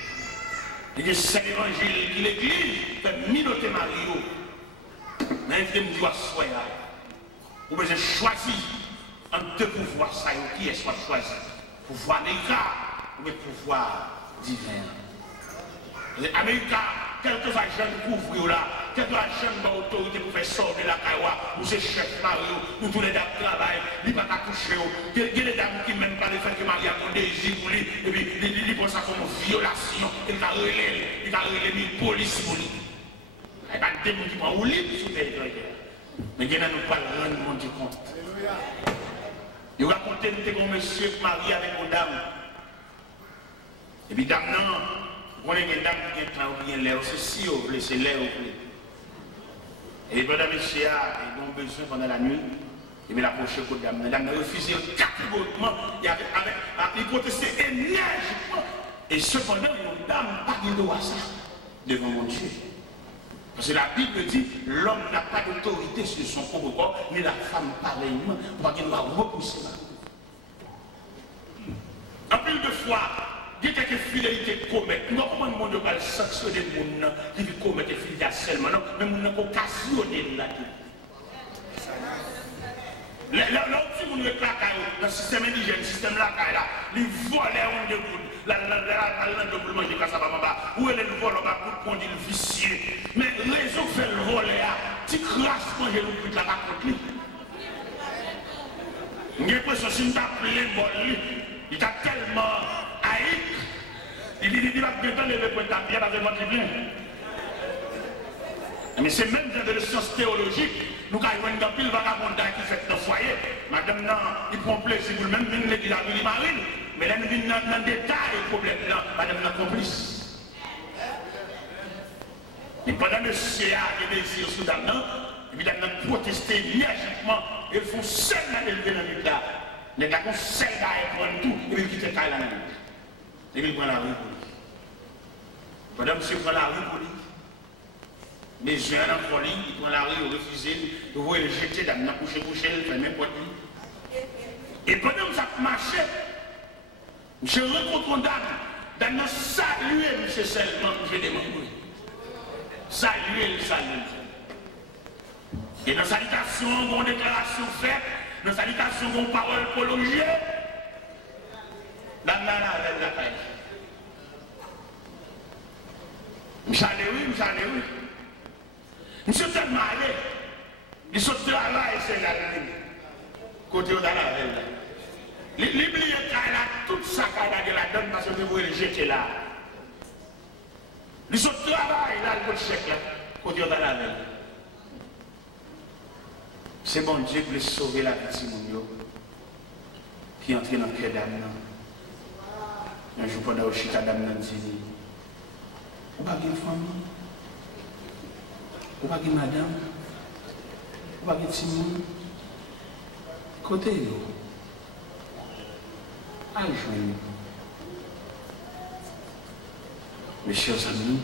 Il y a cet évangile qui l'église, fait minoter Mario. Mais il me doit soigner. Ou bien j'ai choisi entre deux pouvoirs, ça qui est soit choisi. Pouvoir américain ou bien pouvoir divin. L'Américain, quelques agents couvrir là, quelques agents d'autorité pour faire sortir de la Kawa, ou c'est chef Mario, ou tous les dames travaillent, il ne va pas toucher. Il y a des dames qui ne même pas le fait que Marie a un désir pour lui, et puis il prend ça comme une violation, il va relayer une police pour lui. Il n'y a pas de démon qui prend ou libre sur le territoire. Mais il y a nous pas rendre mon Dieu compte. Il racontait que mon monsieur marié avec une dame. Et puis dame non, on est une dame qui est bien l'air, c'est l'air. Et pendant monsieur a besoin pendant la nuit, il m'a approché pour dame. La dame a refusé catégoriquement, il protestait énergiquement. Et cependant, une dame n'a pas de droit à ça devant mon Dieu. Parce que la Bible dit, l'homme n'a pas d'autorité sur son propre corps, mais la femme pareillement, pour qu'il doit repousser la. En plus de fois, il y a quelques fidélités commettent. Nous comment le monde va sanctionner le monde qui veut commettre des fidélités seulement, non, mais nous avons occasionné là-dessus. Là où nous sommes dans le système indigène, le système là, les voleurs ont des bouts, de manger quand ça va pas, où est le vol, on va conduire le vicieux. Mais les autres fait le voler, tu crasses manger le but là bas contre lui. J'ai l'impression que si nous avons plein de bol, il a tellement haï, il va bientôt lever pour ta pierre avec votre bien. Mais c'est même dans les sciences théologiques, nous avons un pile vagabondage qui fait dans le foyer. Madame, non, il prend plaisir pour le même l'église à Marie, mais là, nous venons dans le détail du problème, madame, la complice. Et pendant que le CA a des désirs sous dame, et puis dame a protesté énergiquement, ils font seul à élever dans le là. Les gars font seul à prendre tout, et puis quitter la nuit. Et puis ils prennent la rue pour lui. Pendant que monsieur prend la rue pour lui, mais j'ai un enfant, il prend la rue, il refuse, il voit le jeter, il a couché, il fait même pas de lui. Et pendant que ça marchait, je rencontre une dame, dans saluer M. seulement, je demande. Saluer. Et dans la salutation, on déclaration faite, dans la salutation, on parole prolongée, dame là, avec la paix. J'allais oui. Monsieur tellement allé, il saute de là et c'est la ligne. Côté de la veille. L'oublié qu'elle a toute sa carrière de la donne parce que vous le jeter là. Il saute de là et là, le chèque là, côté de la veille. C'est bon Dieu qui veut sauver la vie de Mounio qui entre dans le cœur d'âme. Un jour pendant le chita d'âme dans le dîner. Ou pas une famille? Ou pas de madame, ou pas de Timon, côté nous, à joindre. Mes chers amis,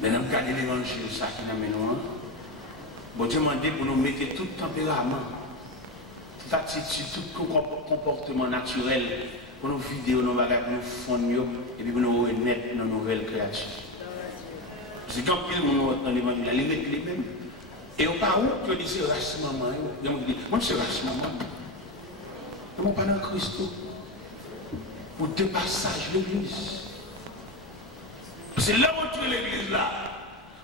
maintenant, regardez l'évangile, ça qui nous amène. Bon Dieu m'a dit pour nous mettre tout tempérament, toute attitude, tout comportement naturel, pour nous vider nos bagages, pour nous fondre, et puis pour nous remettre nos nouvelles créatures. C'est quand il y a dans l'évangile, il est les mêmes. Et au pas où tu dis c'est race maman, moi c'est race maman. Nous pas dans Christ pour deux passages l'église. C'est là où tu es l'église là,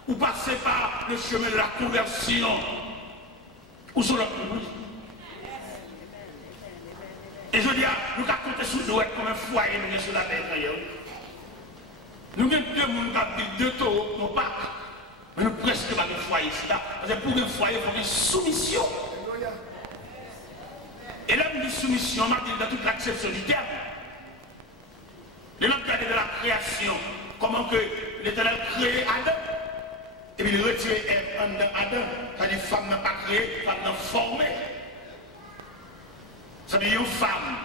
où passer par le chemin de la conversion, ou sur la public. Et je dis, nous avons compté sur nous comme un foyer sur la terre. Nous avons deux personnes qui ont deux taureaux, nos papes. Mais nous presque pas de foyer ici. Parce que pour un foyer, il faut une soumission. Et là, nous disons soumission, on m'a dit dans toute l'acception du terme. Les langues de la création, comment que l'Éternel crée Adam. Et puis il retire Adam. C'est-à-dire que femme n'a pas créé, femme n'a formé. C'est-à-dire une femme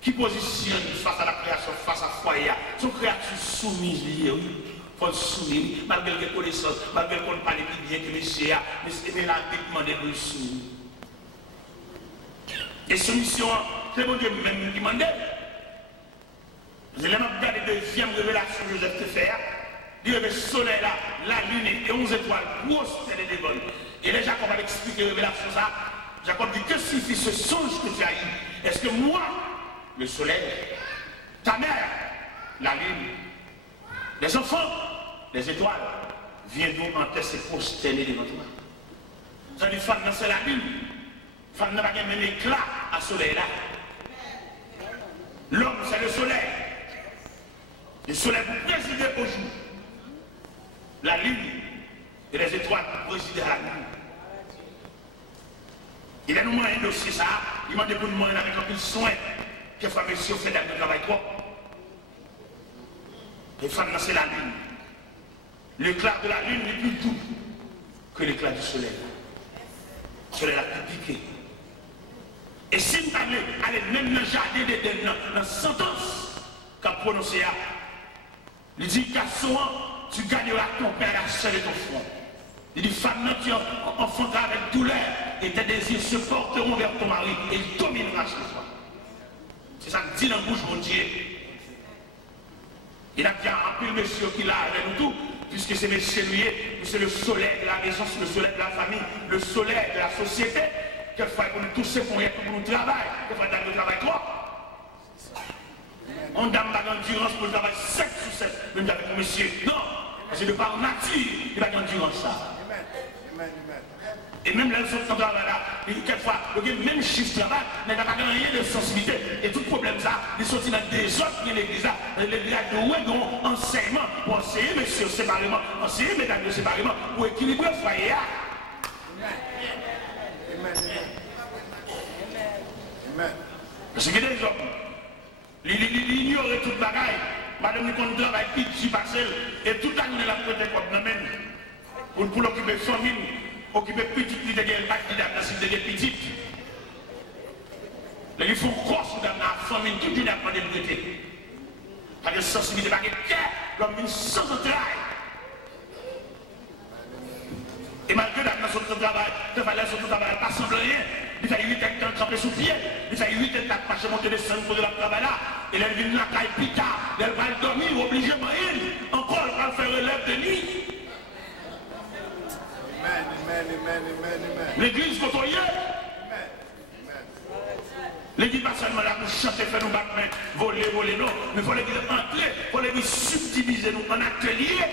qui positionne face à la création, face à foyer, son créature soumise, il faut soumise, malgré les connaissances, malgré qu'on ne parle plus bien que monsieur a, mais c'est la demande de soumise. Et soumission, c'est bon Dieu même qui demande. Vous allez regarder la deuxième révélation que Joseph te fait. Dieu le soleil là, la lune et 11 étoiles, prospèrent des bonnes. Et là, Jacob va expliquer la révélation ça. Jacob dit, que signifie ce songe que tu as eu? Est-ce que moi, le soleil, ta mère, la lune, les enfants, les étoiles, viendront en terre se prosterner devant toi? Ça dit, femme, c'est la lune. Femme n'a pas même éclat à soleil là. L'homme, c'est le soleil. Le soleil pour présider au jour. La lune et les étoiles pour présider à la nuit. Il a nous un dossier ça, il m'a dit pour nous avec un peu de soin. Quelquefois, monsieur, fait un travail trop. Les femmes, c'est la lune. L'éclat de la lune n'est plus doux que l'éclat du soleil. Le soleil a pu piquer. Et si nous allons même dans le jardin d'Éden, dans la sentence qu'a prononcée, il dit qu'à souvent, tu gagneras ton père à la chair de ton front. Il dit, femme qui enfantera avec douleur, et tes désirs se porteront vers ton mari, et il dominera sur toi. C'est ça que dit dans la bouche de mon Dieu. Il a bien rempli le monsieur qui l'a avec nous tous, puisque c'est monsieur lui, c'est le soleil de la maison, c'est le soleil de la famille, le soleil de la société. Quelquefois, pour nous tous, c'est pour nous travailler. Quelquefois, nous travaillons trop. On donne pas d'endurance pour le travail 7 sur 7, même avec mon monsieur. Non, c'est de par nature, il n'a pas d'endurance ça. Et même les autres travail là, quelquefois, le même chiffre de travail, n'a pas rien de sensibilité. Et tout le problème ça, il sortit dans des autres qui l'église là. L'église a de enseignement pour enseigner messieurs séparément, enseigner mesdames séparément, pour équilibrer le foyer. Parce que des hommes, ils ignorent toute la bagaille. Madame, nous comptons travail petit parcelle et tout à l'année la côté comme pour l'occuper famille, occuper petite idée de la petite. Ils font croire dans la famille, toute une affaire de beauté. Pas de sensibilité, pas de cœur, l'homme vient sans travail. Et malgré la nation de travail, de valeur sur le travail, pas semble rien. Il fait 8 hectares camper sous pied. Il fait 8 hectares marcher monter des scènes pour de la travail là. Et elle vient la caille plus tard. Elle va dormir, obligée de manger. Encore, elle va faire relève de nuit. L'église côtoyée. L'église pas seulement là pour chanter, faire nous battre, voler, non. Mais il faut l'église entrer, il faut l'église subdiviser nous en atelier.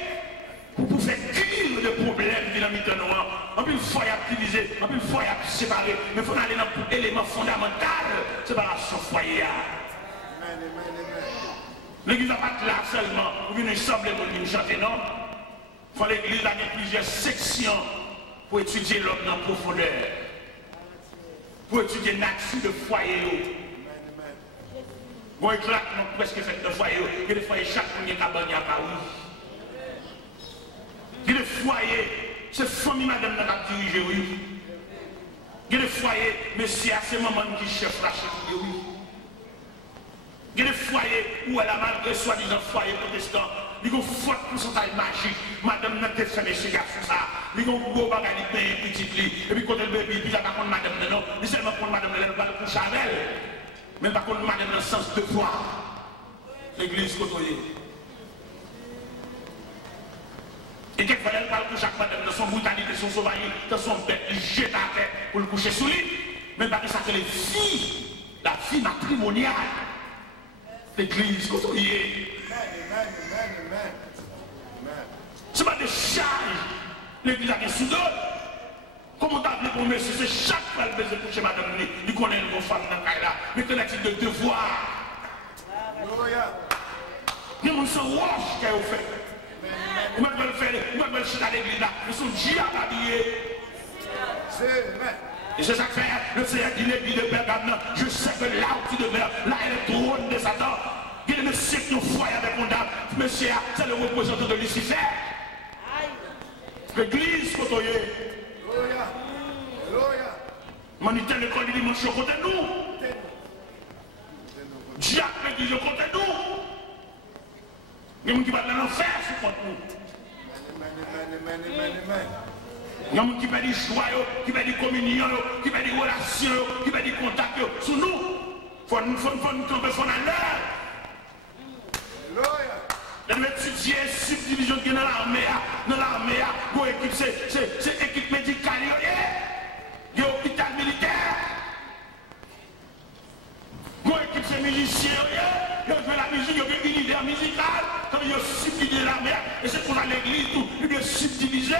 Pour faire cuire de problèmes dynamiques noirs. En plus, il faut y activiser, en plus, il faut y séparer. Mais il faut aller dans l'élément fondamental, séparation foyer. L'église n'a pas là seulement, pour venir sembler pour venir chanter, non. Il faut l'église a plusieurs sections pour étudier l'homme en profondeur. Pour étudier la nature de foyer. Bon éclatement presque fait de foyer. Il y a des foyers, chaque fois qu'il y a un cabane à Paris. Il y a des foyers, c'est famille madame qui a dirigé, oui. Il y a des foyers, monsieur, c'est maman qui chef la chef, oui. Il y a des foyers où elle a malgré soi-disant foyer protestant, il y a un fort pourcentage magique. Madame n'a pas fait mes garçons ça. Il y a un gros bagage de payer petit lit. Et puis quand elle bébé, puis il n'y a pas contre madame non. Il seulement contre madame elle va le coucher avec elle. Mais par contre madame dans le sens de foi. L'église côtoyée. Et quelquefois, elle parle pour chaque madame de son brutalité, son sauvagerie, de son bête, il jette à terre pour le coucher sous lui. Mais parce que ça, c'est les filles, la vie matrimoniale. L'église côtoyée. C'est pas des charges. L'église a des sous-d'autres. Comment t'as appelé pour monsieur, c'est chaque fois le baiser coucher madame, il connaît une bonne femme dans le cas là. Mais qu'est-ce de devoir? Il y a un son roche qu'il a fait. Vous m'avez fait chuter à l'église là, ils sont diables habillés. Et c'est ça que fait le Seigneur dit l'église de Pergame. Je sais que là où tu demeures, là est le trône de Satan. Il est le siècle de foyer avec mon âme. Monsieur, c'est le représentant de Lucifer. L'église côtoyée. Manité l'école du dimanche côté de nous. Diable l'église côté de nous. Il y a des gens qui vont dans l'enfer sur contre nous. Il y a des gens qui perdent des choix, qui perdent des communions, qui perdent des relations, qui perdent des contacts sur nous. Il faut nous camper, il faut aller. Nous devons étudier la subdivision qui est dans l'armée. Dans l'armée, c'est équipe médicale, il y a hôpital militaire. Une équipe c'est miliciens, il y a la musique, il y a une univers musical. Comme il y a subdivisé l'armée, et c'est pour l'église, tout, il doit subdiviser.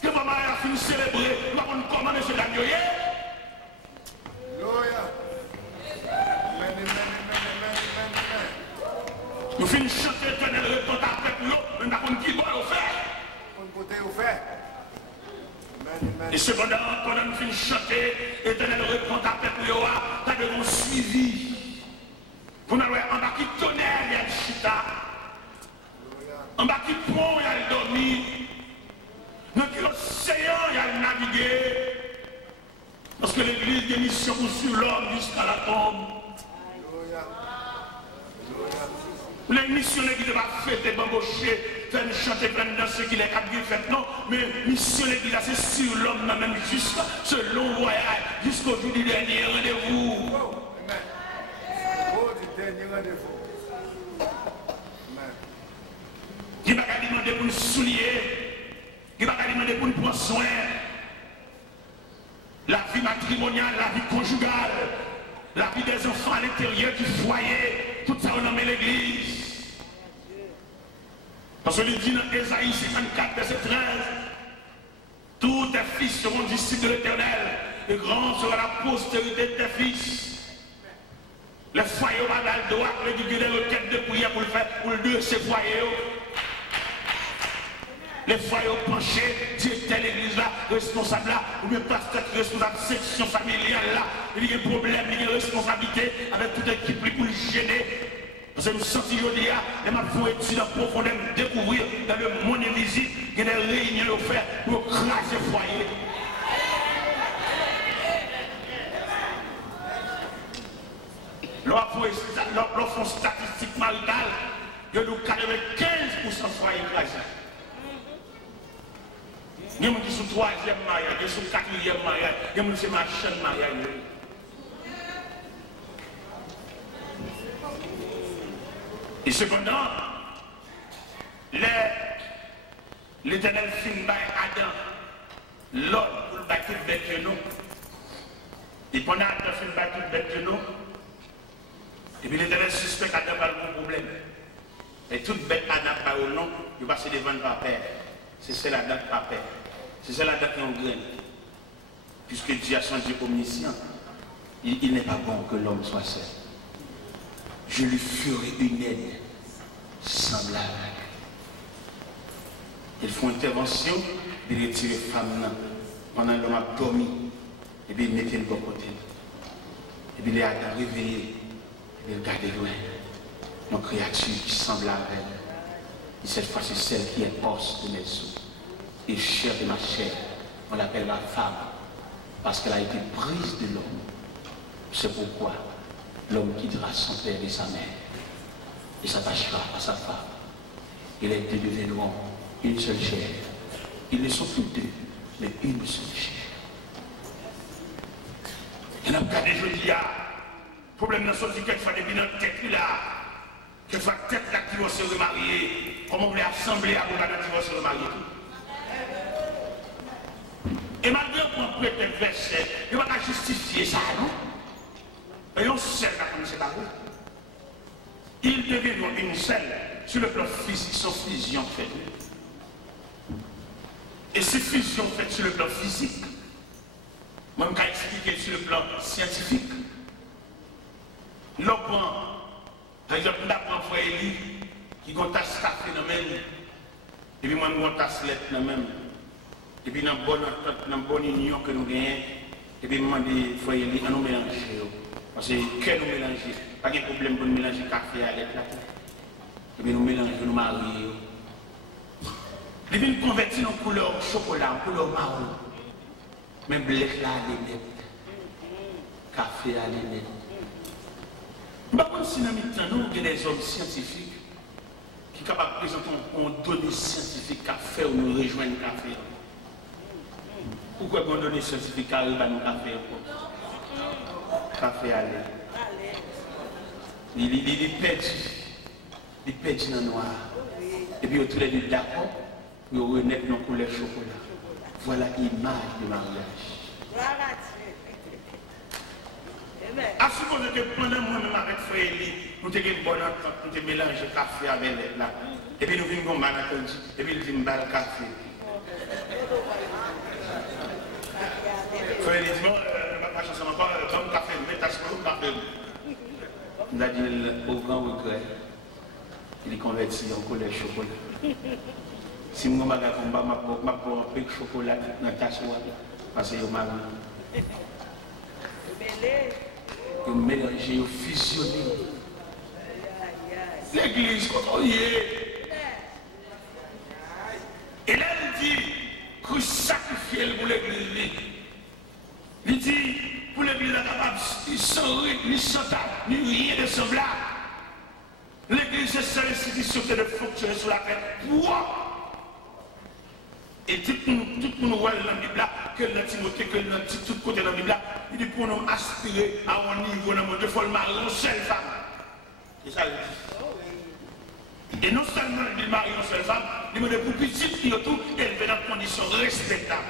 Que maman a fini de célébrer, nous avons commandé ce gagné. Nous finissons chanter l'éternel répond après pour nous, mais nous avons qui doit le faire. Et cependant, pendant nous finissons chanter, Éternel répond à peuple Yoa, t'as de mon suivi. Pour nous en bas qui tonnerre, il y a le chita. En bas qui pont, il y a le dormi. Dans qui océan, il y a le naviguer. Parce que l'église des missions sur l'homme jusqu'à la tombe. Les missionnaires qui ne pas fêter, bambocher, faire chanter, plein de danser qui les cap fait, non. Mais mission l'église, c'est sur l'homme, même jusqu'à ce long voyage, jusqu'au jour du dernier rendez-vous. Qui va demander pour nous soulier, qui va demander pour nous prendre soin. La vie matrimoniale, la vie conjugale, la vie des enfants à l'intérieur du foyer, tout ça on nomme l'église. Parce que il dit dans Ésaïe 54, verset 13, tous tes fils seront disciples de l'Éternel, et grand sera la postérité de tes fils. Les foyers au badal doit réguler des requêtes de prière pour le faire, pour le deux, ces foyers. Les foyers penchés, directeur l'église là, responsable là, ou même pasteur responsable section familiale là, il y a un problème, il y a une responsabilité avec toute l'équipe pour le gêner. Parce que nous sentons aujourd'hui, les ma pour étudier en profondeur, découvrir dans le monde invisible, il y a des réunions à faire pour craser le foyer. Lorsqu'on statistique maritale, il y a 95% de foyers écrasés. Il y a des gens qui sont au 3e mariage, il y a des gens qui sont au 4e mariage, il y a des gens qui sont ma chaîne mariage. Et cependant, l'Éternel fin by Adam, l'ordre pour le bâtir bête de nous. Et pendant Adam fin bâtir bête de nous, et puis l'Éternel suspecte Adam par le problème. Et toute bête Adam par le nom, il va se devant par père. C'est celle-là date par père. C'est celle-là date qui est en graine. Puisque Dieu a changé omniscient, il n'est pas bon que l'homme soit seul. Je lui ferai une aide semblable. Ils font intervention, ils retirent les femmes pendant l'homme a dormi, et puis ils mettent le bon côté. Et puis il est réveillé, et il regarde loin. Une créature qui semble à elle. Et cette fois, c'est celle qui est os de mes os et chair de ma chair. On l'appelle la femme parce qu'elle a été prise de l'homme. C'est pourquoi l'homme quittera son père et sa mère et s'attachera à sa femme. Et les deux deviendront une seule chair. Ils ne sont plus deux, mais une seule chair. Il y en a pas des jeudis là. Problème dans son dit quelquefois depuis notre tête là. Quelquefois tête là qui va se remarier. Comment on voulait assembler à Bourgade qui va se remarier. Et malgré qu'on prête un verset, il ne va pas justifier ça, non? Et on sait comme c'est pas vrai. Ils deviendront une seule sur le plan physique, sans fusion faite. Et ces fusions faites sur le plan physique, moi je vais expliquer sur le plan scientifique. L'on prend, par exemple, on apprend frère Élie, qui a un tasse café dans le même, et puis moi je vais tasse lettre dans le même. Et puis dans la bonne union que nous gagnons, et puis je demande frère Élie, à nous mélanger. Parce que quand nous mélanger, pas de problème pour nous mélanger café à lettre là. Et puis nous mélangeons, nous marions. Il vient convertir en couleur chocolat, en couleur marron. Mais blé là, les net. Café à les net. Par contre, si nous avons des hommes scientifiques qui sont capables de présenter une donnée scientifique à faire ou nous rejoindre le café. Pourquoi une donnée scientifique arrive à nous café? Café à lait. Il pète dans le noir. Et puis, autour de d'accord. Nous renaître nos couleurs chocolat. Voilà l'image du mariage. À supposer que pendant moi même avec frère Eli, nous avons une bonne entente, nous avons mélangé café avec l'air là. Et puis nous venons mal attendu, et puis nous avons mal café. Frère Eli dit, bon, ma chance encore, comme café, mais t'as ce café. Nous avons dit au grand regret, il est converti en couleur chocolat. Si je suis un peu de chocolat dans ta tasse, Parce que vous m'avez mélangé, vous fusionné. L'église, quand on y est, et là, il dit, que sacrifier pour l'église. Il dit, pour l'église, il est capable, sans rythme, ni sans table, ni rien de semblable. L'église, c'est seule institution qui de fonctionner sur la terre. Pourquoi? Et tout le monde voit dans la Bible, que dans Timothée, que dans tout côté de la Bible, il dit pour nous aspirer à un niveau dans le monde, il faut le marier une seule femme. C'est ça, il dit. Et non seulement il marie une seule femme, il dit pour petite fille tout, elle fait dans des conditions respectables.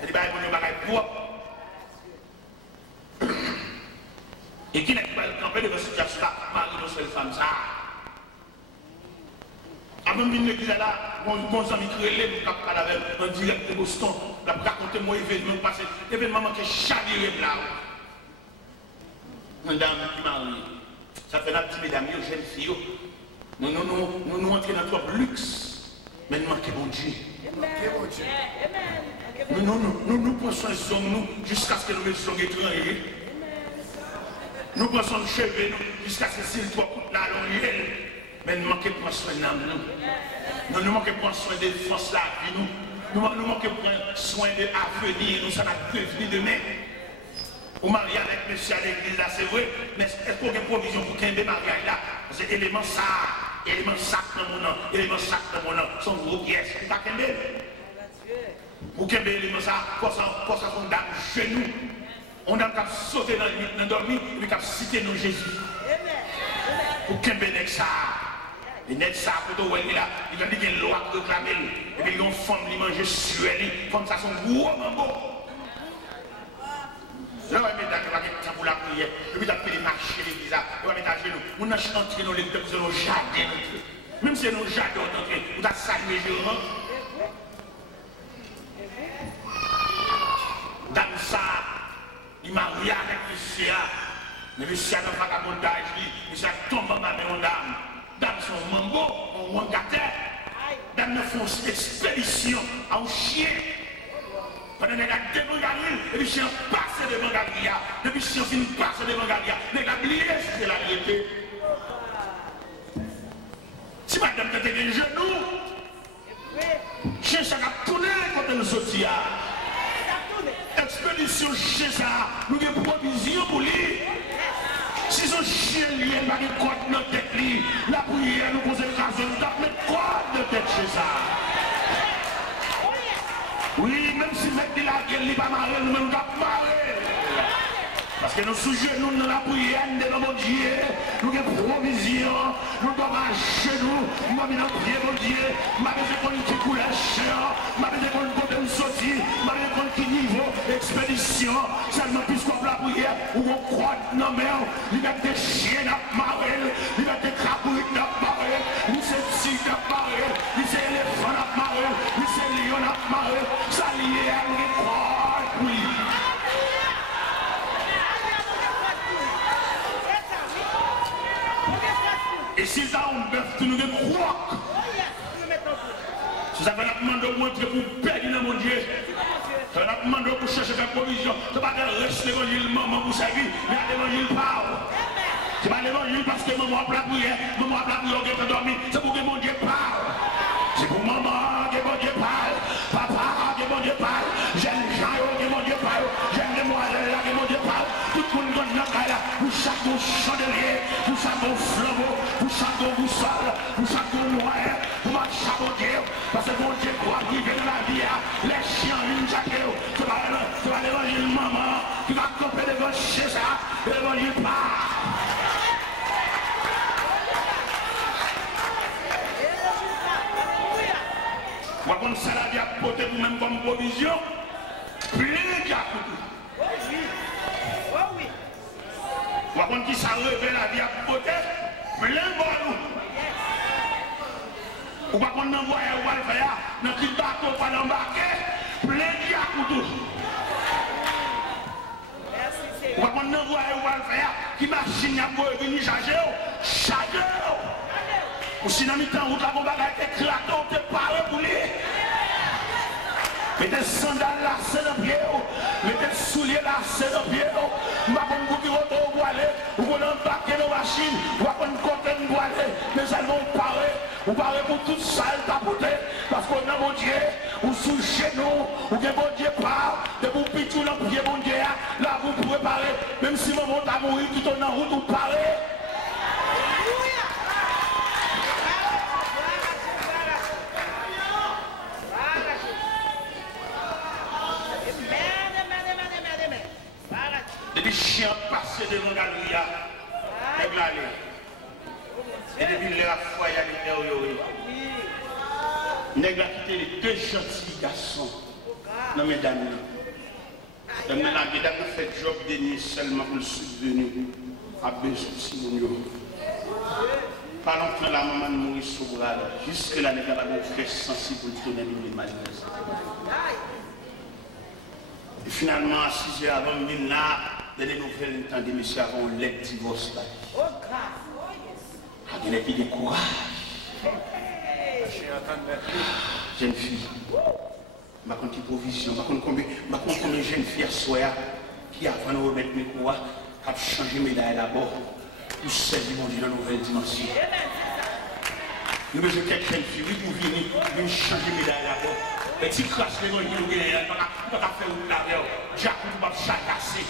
Elle dit, bah, il va faire pour. Et qui n'est pas campé de cette situation-là, marier une seule femme, ça. Avant de venir l'église là, mon ami créé, nous avons en direct de Boston, nous avons raconté mon événement passé, l'événement qui est chaviré là. Une dame qui marie, ça fait la petite mesdames, une jeune fille. Nous entrons dans trop luxe, mais nous manquons bon Dieu. Nous pensons sur nous jusqu'à ce que nous soyons étrangers. Nous pensons nos cheveux jusqu'à ce que s'il doit coûter la longue. Mais nous manquons de prendre soin de nous. Nous manquons de prendre soin de défense la vie. Nous manquons de prendre soin de l'avenir. Nous sommes à devenir demain. Au mariage avec monsieur à l'église là, c'est vrai. Mais est-ce qu'on a une provision pour qu'il y ait des mariages là? Parce que élément ça dans mon nom, élément sac dans mon nom, sont gros pièces. Vous pas qu'un pour qu'il y ait élément ça, pour ça qu'on dame genou. On a qu'à sauter dans le dormir et puis qu'à citer nos Jésus. Pour qu'il y ait ça. Et net ça, pour tout là, il a dit qu'il y a une loi pour réclamer. Et puis il y a une femme qui mange sur elle, comme ça, son gros mambo. Là, on va mettre ça pour la prière. Et puis, on va marcher l'église. On va mettre à genoux. On a chanté dans l'église pour nos jardins. Même si nos jardins sont entrés, on a salué Jéhovah. Dans ça, il m'a marié avec monsieur. Mais monsieur a un vagabondage. Monsieur a tombé dans ma main d'âme. Dans son mambo, on wangater. Dans une fausse expédition à un chien. Pendant que les gars démangent, et puis si on passe devant Galia, et puis si on finit de passer devant Galia, les gars oublient c'est la vérité. Si madame te des genoux, chez ça a tourné quand elle sortit. Expédition chez ça, nous avons provision pour lui. Si son chien lié, il va y avoir une code de tête, la prière nous pose le cas, nous avons une code de tête chez ça. Oui, même si mec de la gueule n'est pas marré, nous ne pas marrer. Parce que nous sujets, nous dans la prière de mon Dieu, nous avons provision, nous devons marcher nous, nous avons prier mon Dieu, nous avons besoin de couler cher, nous avons besoin de côté de sortir, nous avons besoin de niveau, expédition, seulement puisqu'on la prière, où on croit dans la mer, il y a des chiens à marrer, il y a des crapouilles à marrer, il y a des tigres à marrer, il y a des éléphants à marrer, il y a des lions à marrer. Ça lié à nous croire, oui. Et si ça on bœuf, tu nous crois. Si ça fait la demande de montrer pour perdre dans mon Dieu. Ça fait la demande pour chercher la provision. Ce n'est pas de rester l'évangile maman pour sa vie, mais à l'évangile parle. Ce n'est pas l'évangile parce que maman a pris la prière, maman a pris la prière, on a dormi. C'est pour que mon Dieu parle. C'est pour maman que mon Dieu parle. Papa que mon Dieu parle. J'aime Jean que mon Dieu parle. J'aime les moiselles que mon Dieu parle. Tout le monde donne la caille. Pour chaque bon chandelier, pour chaque bon flambeau, pour chaque bon boussole, pour chaque bon moyen, pour marcher à mon Dieu. Parce que mon Dieu croit qu'il vient de la vie. Les chiens viennent chaque jour. C'est pas l'évangile maman qui va camper devant chez ça. L'évangile parle. Par contre, ça la vie a porté pour même comme provision, plein de coups. Par contre, qui s'est relevé la vie a porté, plein de balou. Ou par contre, dans le voyage, ou le faire, dans le bateau, pas d'embarquer, plein de coups. Ou par contre, dans le voyage, ou le faire, qui machine a pour venir charger. Ou si dans le temps où la bombe a été éclatée, on te parle pour lui. Mesdames mettez sandales lacées dans les pieds, mettez souliers lacés dans les pieds, vous avez un qui vous aller, vous avez embarqué dans la machine, vous avez un côté de aller, mais seulement vous parlez pour tout ça, tapoter, parce qu'on a mon Dieu, ou sous chez nous, ou que bon Dieu parle, de vous piquer dans le pied, bon Dieu, là vous pouvez parler, même si mon monde a mouru, tout en route, vous parlez. Depuis chien passé devant la galerie, avec l'allée. Et depuis la foi, il y a des théories. Nous avons quitté les deux gentils garçons. Non, mesdames. Nous avons fait job de nuit seulement pour le subvenir à besoin de pas longtemps, la maman de Maurice Sobral, jusque là, nous avons fait sensible pour le tonnerre de l'imaginaire. Et finalement, à 6 heures avant, nous là, des nouvelles entendues, monsieur, avant un lait divorce. Il n'y a plus de courage. Jeune fille, je ne sais pas provision, je ne sais pas combien de jeunes filles qui avant de remettre mes courage, qui ont changé mes médailles d'abord pour servir mon Dieu dans une nouvelle dimension. Nous avons quelques jeunes filles, oui, pour venir changer mes médailles d'abord. Mais si crasse les gens, ils ne peuvent pas faire une carrière, Jacques, nous ne pouvons pas chacasser.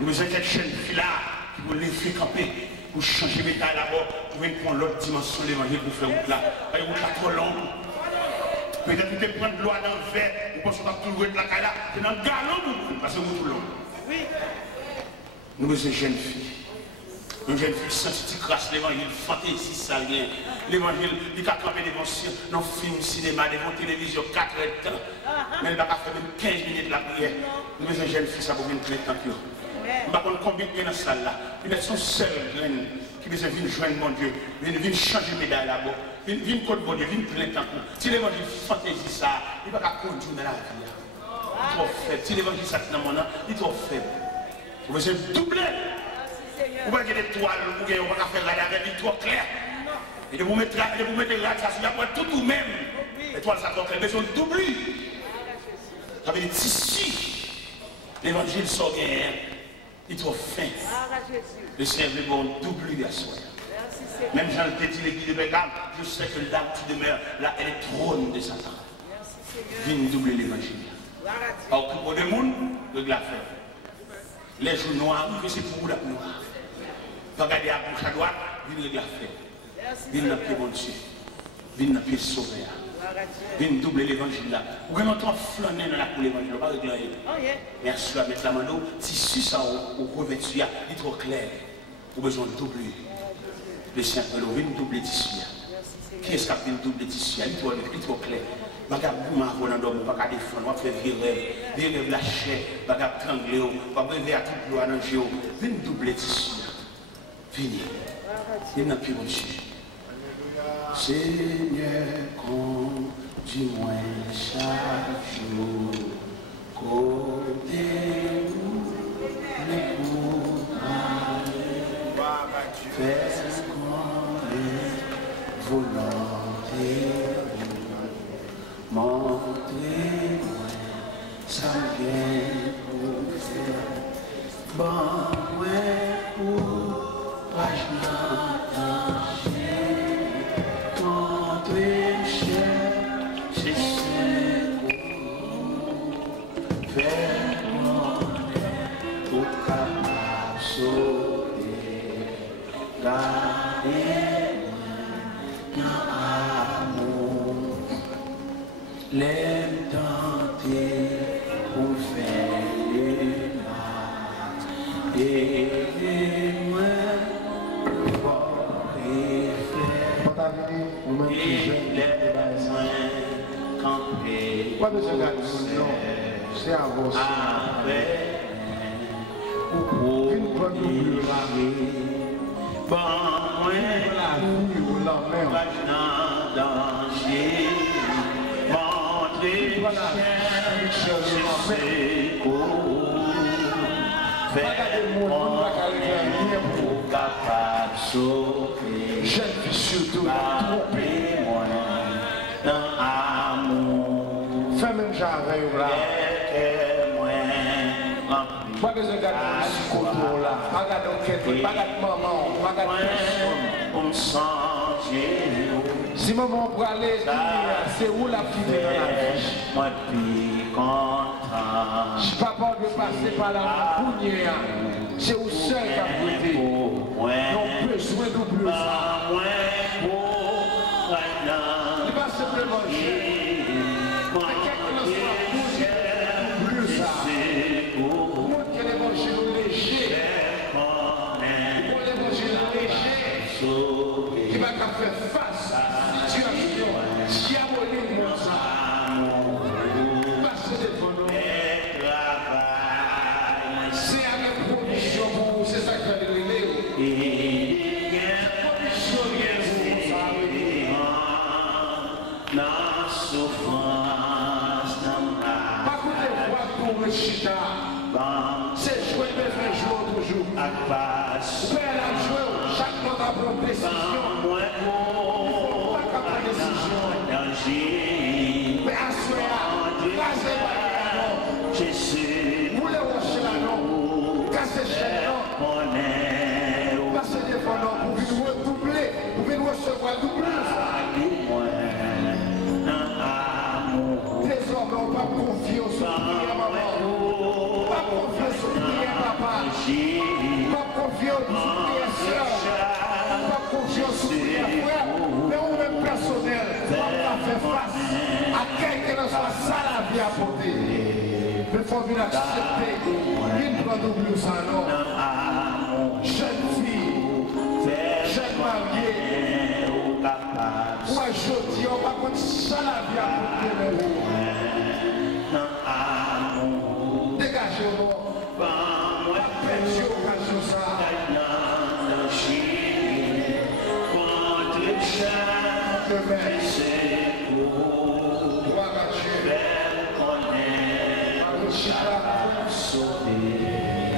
Nous avons quelques jeunes filles là qui vont les faire camper. Pour changer mes médailles d'abord, pour venir prendre l'autre dimension de l'évangile pour faire route là. La route là trop longue. Peut-être que tu peux prendre de l'eau dans le verre, ou parce que tu as tout le la caille là, c'est dans le galon, parce que c'est trop long. Oui. Nous sommes une jeune fille. Une jeune fille sensitive grâce l'évangile, fantaisie, ça rien. L'évangile, il a campé devant dans film, cinéma, devant télévision, 4 heures de temps. Mais il n'a pas fait même 15 minutes de la prière. Nous sommes une jeune fille, ça va venir très temps. Je ne sais pas combien de dans la salle là. Ils sont seuls qui veulent venir joindre mon Dieu, venir changer de médaille là-bas, venir contre mon Dieu, venir plein temps. Si l'évangile fantaisie ça, il ne va pas conduire dans la vie. Il est trop faible. Si l'évangile ça dans mon âme, il est trop faible. Vous pouvez doubler. Vous pouvez des toiles, vous pouvez faire la avec, il est trop clair. Et de vous mettre là, ça se met tout vous-même. Les toiles ça trop clair, mais c'est double. Ça veut dire tissu. L'évangile sort bien. Il est trop fin. Le Seigneur veut bon double à soi. Même Jean le dit, l'église de Bécam, je sais que là où tu demeures, là, elle est trône de Satan. Viens doubler l'évangile. Alors, pour le monde, le glas fait. Les jours noirs, c'est pour vous la noire. Regardez à gauche à droite, viens le glas fait. Viens dans le pied bon Dieu. Viens dans le pied sauvé. Viens doubler l'évangile là. Vous vraiment trop flâner dans la cour l'évangile, pas régler. Mais à cela, mettre la main d'eau, si ça au revêtu, il est trop clair. Vous avez besoin de doubler. Le Saint-Esprit, viens doubler tissu. Qui est-ce qui a fait doubler tissu? Il est trop clair. Baga bouma on dormi pas qu'à défendre, on fait vieux rêve la chair, baga trangler, pas rêver à toute loi dans géo. Viens doubler tissu. Fini. Il n'a plus mon Dieu. Seigneur, conduis-moi chaque jour, côté où les coups fais qu'on est volonté, montrez-moi ça vient pour faire, bon ouais pour pas l'aime tenter pour faire le mal et moi pour faire et l'aime camper pas besoin de non c'est avancé pour une bon moi danger surtout tromper moi dans amour Fais même j'avais là. Pas besoin de garder un côté là. Pas de maman, pas de personne. Si maman pour aller, c'est où la petite dans la vie? Je ne pas de passer par la pougnée. C'est au seul qui a prêté. Non, besoin d'oublier ça. Il va simplement jouer. Mais quelqu'un soit poussé, oublier ça. Montre que l'évangile est léger. Pour l'évangile léger, qui va faire face à la situation diabolique comme ça. Passez devant nous. C'est à la condition pour vous, c'est ça que vous allez relèver. C'est jouer de faire jouer toujours. Vous pouvez aller jouer chaque fois qu'on prend une décision. Pas qu'à prendre décision. Mais à ce moment-là, casser la vous les rocher là non. Casser chaîne non. Passer devant non. Vous venez doubler. Vous venez recevoir doubler ça. Désormais, on va confier au prière maman. Pas confier au prière papa. Pas confier au prière soeur. Pas confier au prière frère. Mais on même personnel. On va faire face à quelqu'un qui soit ça la vie à porter. Mais il faut venir accepter. Il doit oublier ça non. Jeune fille. Jeune mariée. Moi je dis, on va prendre ça la vie à porter. Dégagez-vous. La pêche occasion ça. Demain. Gloire à Dieu.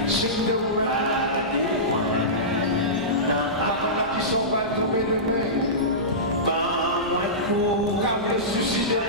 C'est de moi. Qui sont pas tombés de paix. Car le suicide est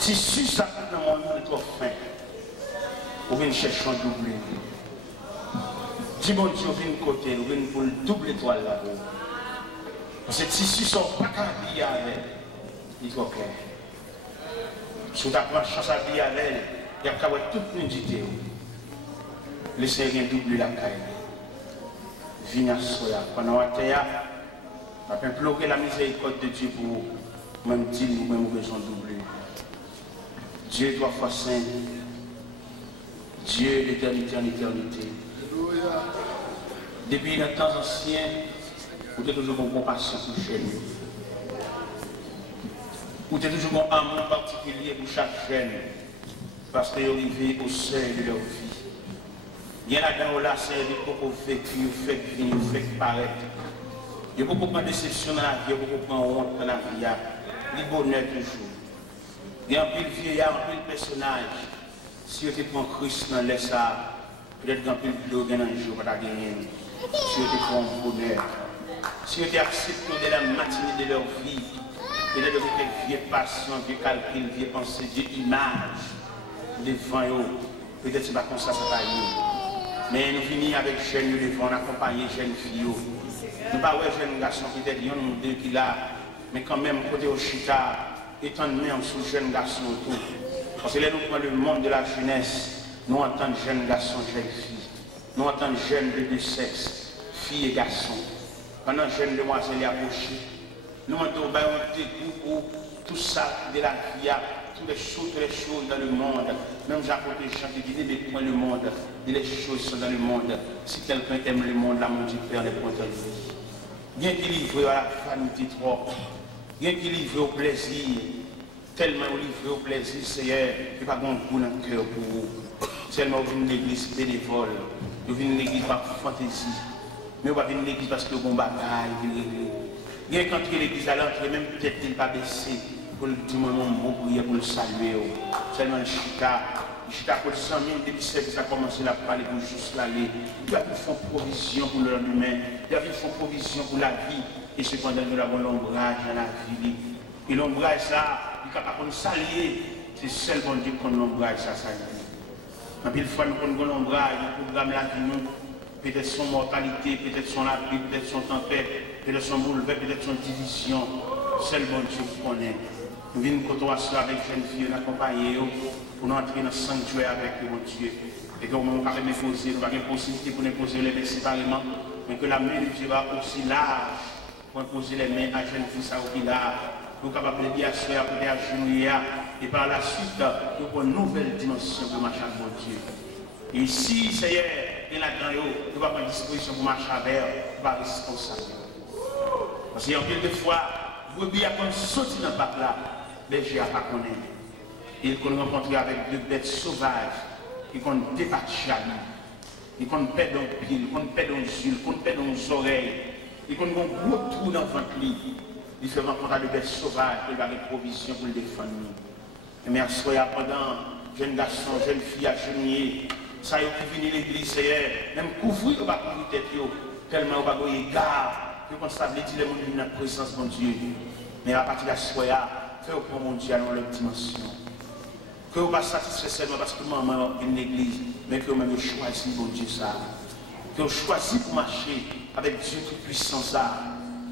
Si ça dans le monde est trop fin, on vient chercher un doublé. Si bon Dieu vient côté, on vient pour le double étoile là. Parce que si sont pas habillés avec, il est trop clair. Si on a pas chance à habiller avec, il y a qu'à voir toute nudité. Laissez rien doubler la caille. Viens à soi. Pendant la terre, on va implorer la miséricorde de Dieu pour même dire nous même besoin de doubler. Dieu trois fois saint, Dieu d'éternité en éternité. Depuis les temps anciens, vous avez toujours une compassion pour chez nous. Vous avez toujours un amour particulier pour chaque chaîne, parce qu'ils arrivent au seuil de leur vie. Il y en a dans la servi pour vécu, vous faites vivre, vous faites paraître. Il y a beaucoup de déception dans la vie, il y a beaucoup de honte dans la vie, il y a du bonheur toujours. Il y a un peu de vieillard, un peu de personnage. Si vous êtes en Christ dans l'air, ça, peut-être qu'un peu de l'eau dans un jour, pas gagner. Si vous êtes en bonheur. Si vous êtes accepté de la matinée de leur vie, peut-être que vous êtes vieux patient, vieux calcul, vieux pensée, vieux image devant eux. Peut-être que ce n'est pas comme ça, ça va aller. Mais nous finissons avec jeunes devant, on accompagne les jeunes filles. Nous ne pas les jeunes garçons qui étaient lions, nous deux qui là, mais quand même, côté au chita, étant donné sous jeunes garçons autour. Parce que là, nous prenons le monde de la jeunesse, nous entendons jeunes garçons, jeunes filles. Nous entendons jeunes de deux sexes, filles et garçons. Pendant jeunes demoiselles approchées, nous entendons pour tout ça de la vie, toutes les choses dans le monde. Même Jacques de chanter, il dit des points le monde, et les choses sont dans le monde. Si quelqu'un aime le monde, là, mon Dieu Père, les points de vie. Bien qu'il livre à la vanité trop, bien qu'il livre au plaisir, tellement au livre au plaisir, Seigneur, il n'y a pas de goût dans le cœur pour vous. Tellement vous venez l'église bénévole, vous venez l'église par fantaisie, mais vous ne venez pas l'église parce que vous avez un bagaille. Bien quand l'église à l'entrée, même peut-être il pas baissé pour le dire mon bon prière pour le saluer. Seulement le chita pour 100 000 depuis que ça a commencé à parler pour juste l'aller. Il a fait provision pour le lendemain, il a fait provision pour la vie. Et cependant, nous avons l'ombrage dans la vie. Et l'ombrage, ça, il est capable de saluer. C'est seul bon Dieu qu'on l'ombrage, ça saluer. Et puis, une fois nous avons l'ombrage, nous programme la vie, nous. Peut-être son mortalité, peut-être son abri, peut-être son tempête, peut-être son bouleversement, peut-être son division. Seul bon Dieu connaît. Nous venons côtoyer avec jeunes filles, accompagner pour nous entrer dans le sanctuaire avec mon Dieu. Et que nous ne pouvons pas nous poser, nous n'avons pas de possibilité pour nous poser les mains séparément, mais que la main de Dieu va aussi large pour poser les mains à jeunes filles, ça aussi large. Nous sommes capables de dire à soi, à genouiller, et par la suite, nous avons une nouvelle dimension de marcher avec mon Dieu. Et si, Seigneur, et là-dedans, nous avons une disposition pour marcher avec, nous pas responsable. Parce qu'il y a quelques fois, vous pouvez bien sortir dans le bac là, les gens ne pas connaître. Et qu'on rencontre avec deux bêtes sauvages, qui qu'on débattent chaque et qu'on pète dans le pied, qu'on pète dans les yeux, qu'on pète dans les oreilles, et qu'on a un gros trou dans le ventre. Il fait rencontrer des bêtes sauvages, qui ont des provisions pour le défendre. Et merci pendant jeunes garçons, jeunes filles à genouiller. Ça y est, qui vient l'église, c'est même couvrir ou pas couvrir tête, tellement on va avoir égard, que qu'on stabilise les gens dans la présence de mon Dieu. Mais à partir de ce soir, faites pour mon Dieu dans leur dimension. Que vous ne pas satisfait seulement parce que maman est une église, mais que vous-même choisi mon Dieu ça. Que vous choisi pour marcher avec Dieu tout-puissant ça.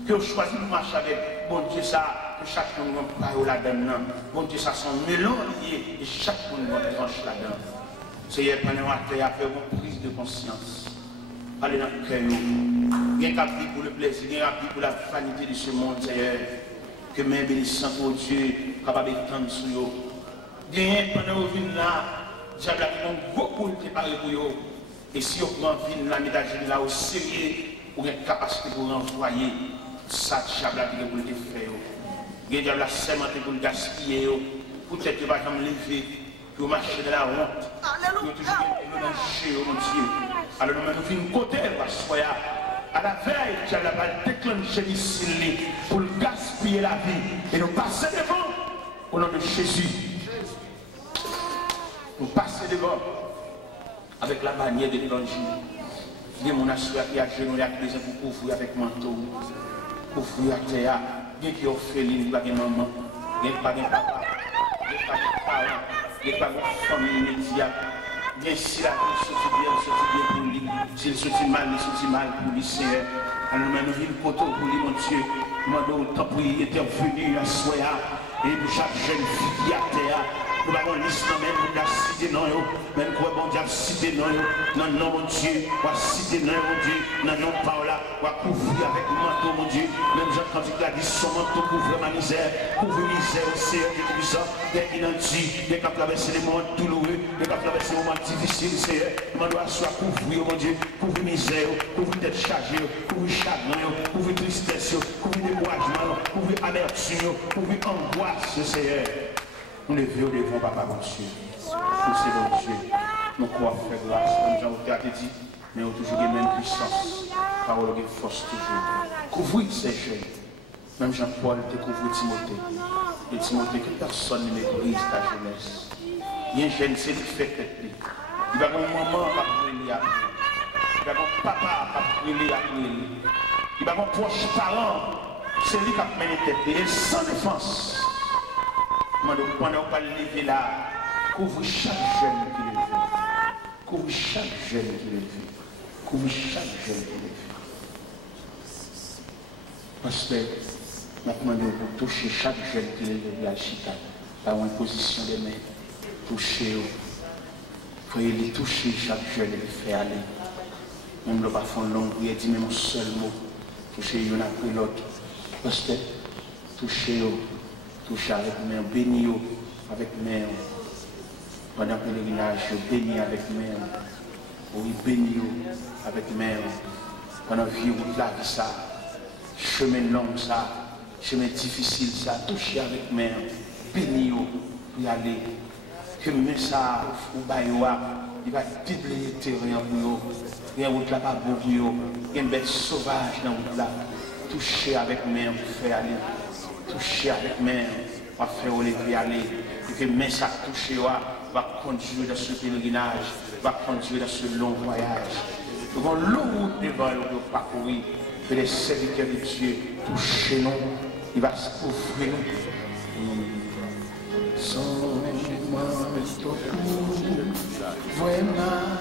Que vous choisi pour marcher avec mon Dieu ça, que chaque monde va parler là-dedans. Mon Dieu ça sont mélange liés et chaque monde va trancher là-dedans. Seigneur, pendant la terre, faire une prise de conscience. Allez dans le cœur. Il y a un pour le plaisir, il y a un pour la vanité de ce monde, Seigneur. Que même bénissant pour Dieu, capable d'étendre sur eux. Il y a pendant que vous venez là, diable a beaucoup de préparer pour eux. Et si vous venez là, mettez là au sérieux, vous avez une capacité pour renvoyer ça, diable a pour le faire. Il y a la sémantique pour le gaspiller. Peut-être que vous ne lever, que vous marchez de la honte. Vous toujours dans le jeu, mon Dieu. Alors nous venons côté, à la veille, diable a déclenché ici pour gaspiller la vie. Et nous passer devant au nom de Jésus. Nous passer devant avec la bannière de l'évangile. Il y a mon assuré qui a genoux, qui a pour couvrir avec manteau, couvrir à terre. Bien qu'il y ait orpheline, il n'y a pas de maman, il n'y a pas de papa, il n'y a pas de parents, il n'y a pas de famille immédiate. Bien si la vie sortit bien pour lui. S'il sortit mal, il sortit mal pour lui, Seigneur. Alors nous venons pour lui, mon Dieu. Nous demandons autant pour y intervenir à soi. Et pour chaque jeune fille qui a terre. Nous avons l'islam même, nous avons cité non, même quoi bon Dieu cité non, non, non, mon Dieu, on va citer non, mon Dieu, non, non, par là, on va couvrir avec le manteau, mon Dieu, même Jean quand il a dit son manteau couvre ma misère, couvre misère au Seigneur des puissants, des identiques, des qui traversent les mondes douloureux, des qui traversent les moments difficiles, Seigneur, on doit soit couvrir, mon Dieu, couvre misère, couvre tête chargée, couvre chagrin, couvre tristesse, couvre découragement, couvre amertume, couvre angoisse, Seigneur. Nous levons devant Papa, mon Dieu. Nous c'est mon Dieu. Nous croyons faire grâce, comme Jean-Auté a dit, mais nous toujours la même puissance. Parole de force toujours. Couvrir ces jeunes. Même Jean-Paul te couvre Timothée. Et Timothée, que personne ne méprise ta jeunesse. Il y a un jeune, c'est lui qui fait tête. Il va avoir un maman qui va brûler à lui. Il va avoir un papa qui va brûler à lui. Il va avoir un proche parent. C'est lui qui va mener tête. Il est sans défense. Pendant qu'on va lever là, couvre chaque jeune qui le fait. Couvre chaque jeune qui le vit. Couvre chaque jeune qui le vit. Parce que maintenant, pour toucher chaque jeune qui le vit à Chita, par une position de main, toucher, il faut les toucher chaque jeune et le faire aller. Même le parfum long, il dit même un seul mot, toucher l'un après l'autre. Parce que toucher avec main, bénir avec main. Pendant le pèlerinage, bénir avec main. Oui, bénir avec main. Pendant la vie route là, ça, chemin long ça, chemin difficile ça, toucher avec main, bénir pour y aller. Que mais ça, ou baïwa, il va déblayer le terrain pour eux. Il y a une route là pas bon pour eux. Il y a une bête sauvage dans la route là. Toucher avec main pour faire aller. Toucher avec main pour faire aller. Et que mais ça toucher va conduire dans ce pèlerinage, va conduire dans ce long voyage. Nous avons longue route devant nous pour parcourir. Que les serviteurs de Dieu touchent nous, il va se couvrir nous. Sans moi, vraiment,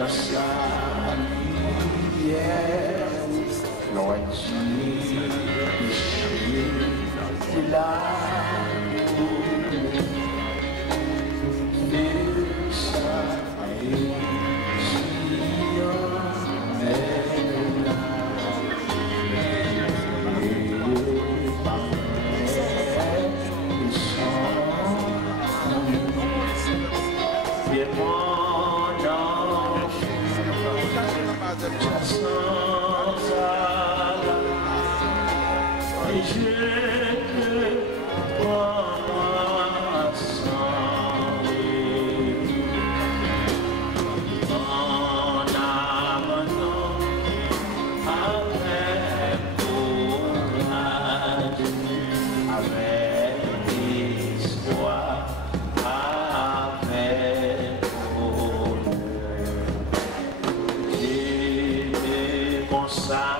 la saluère, Lord Jesus, Il est ancien,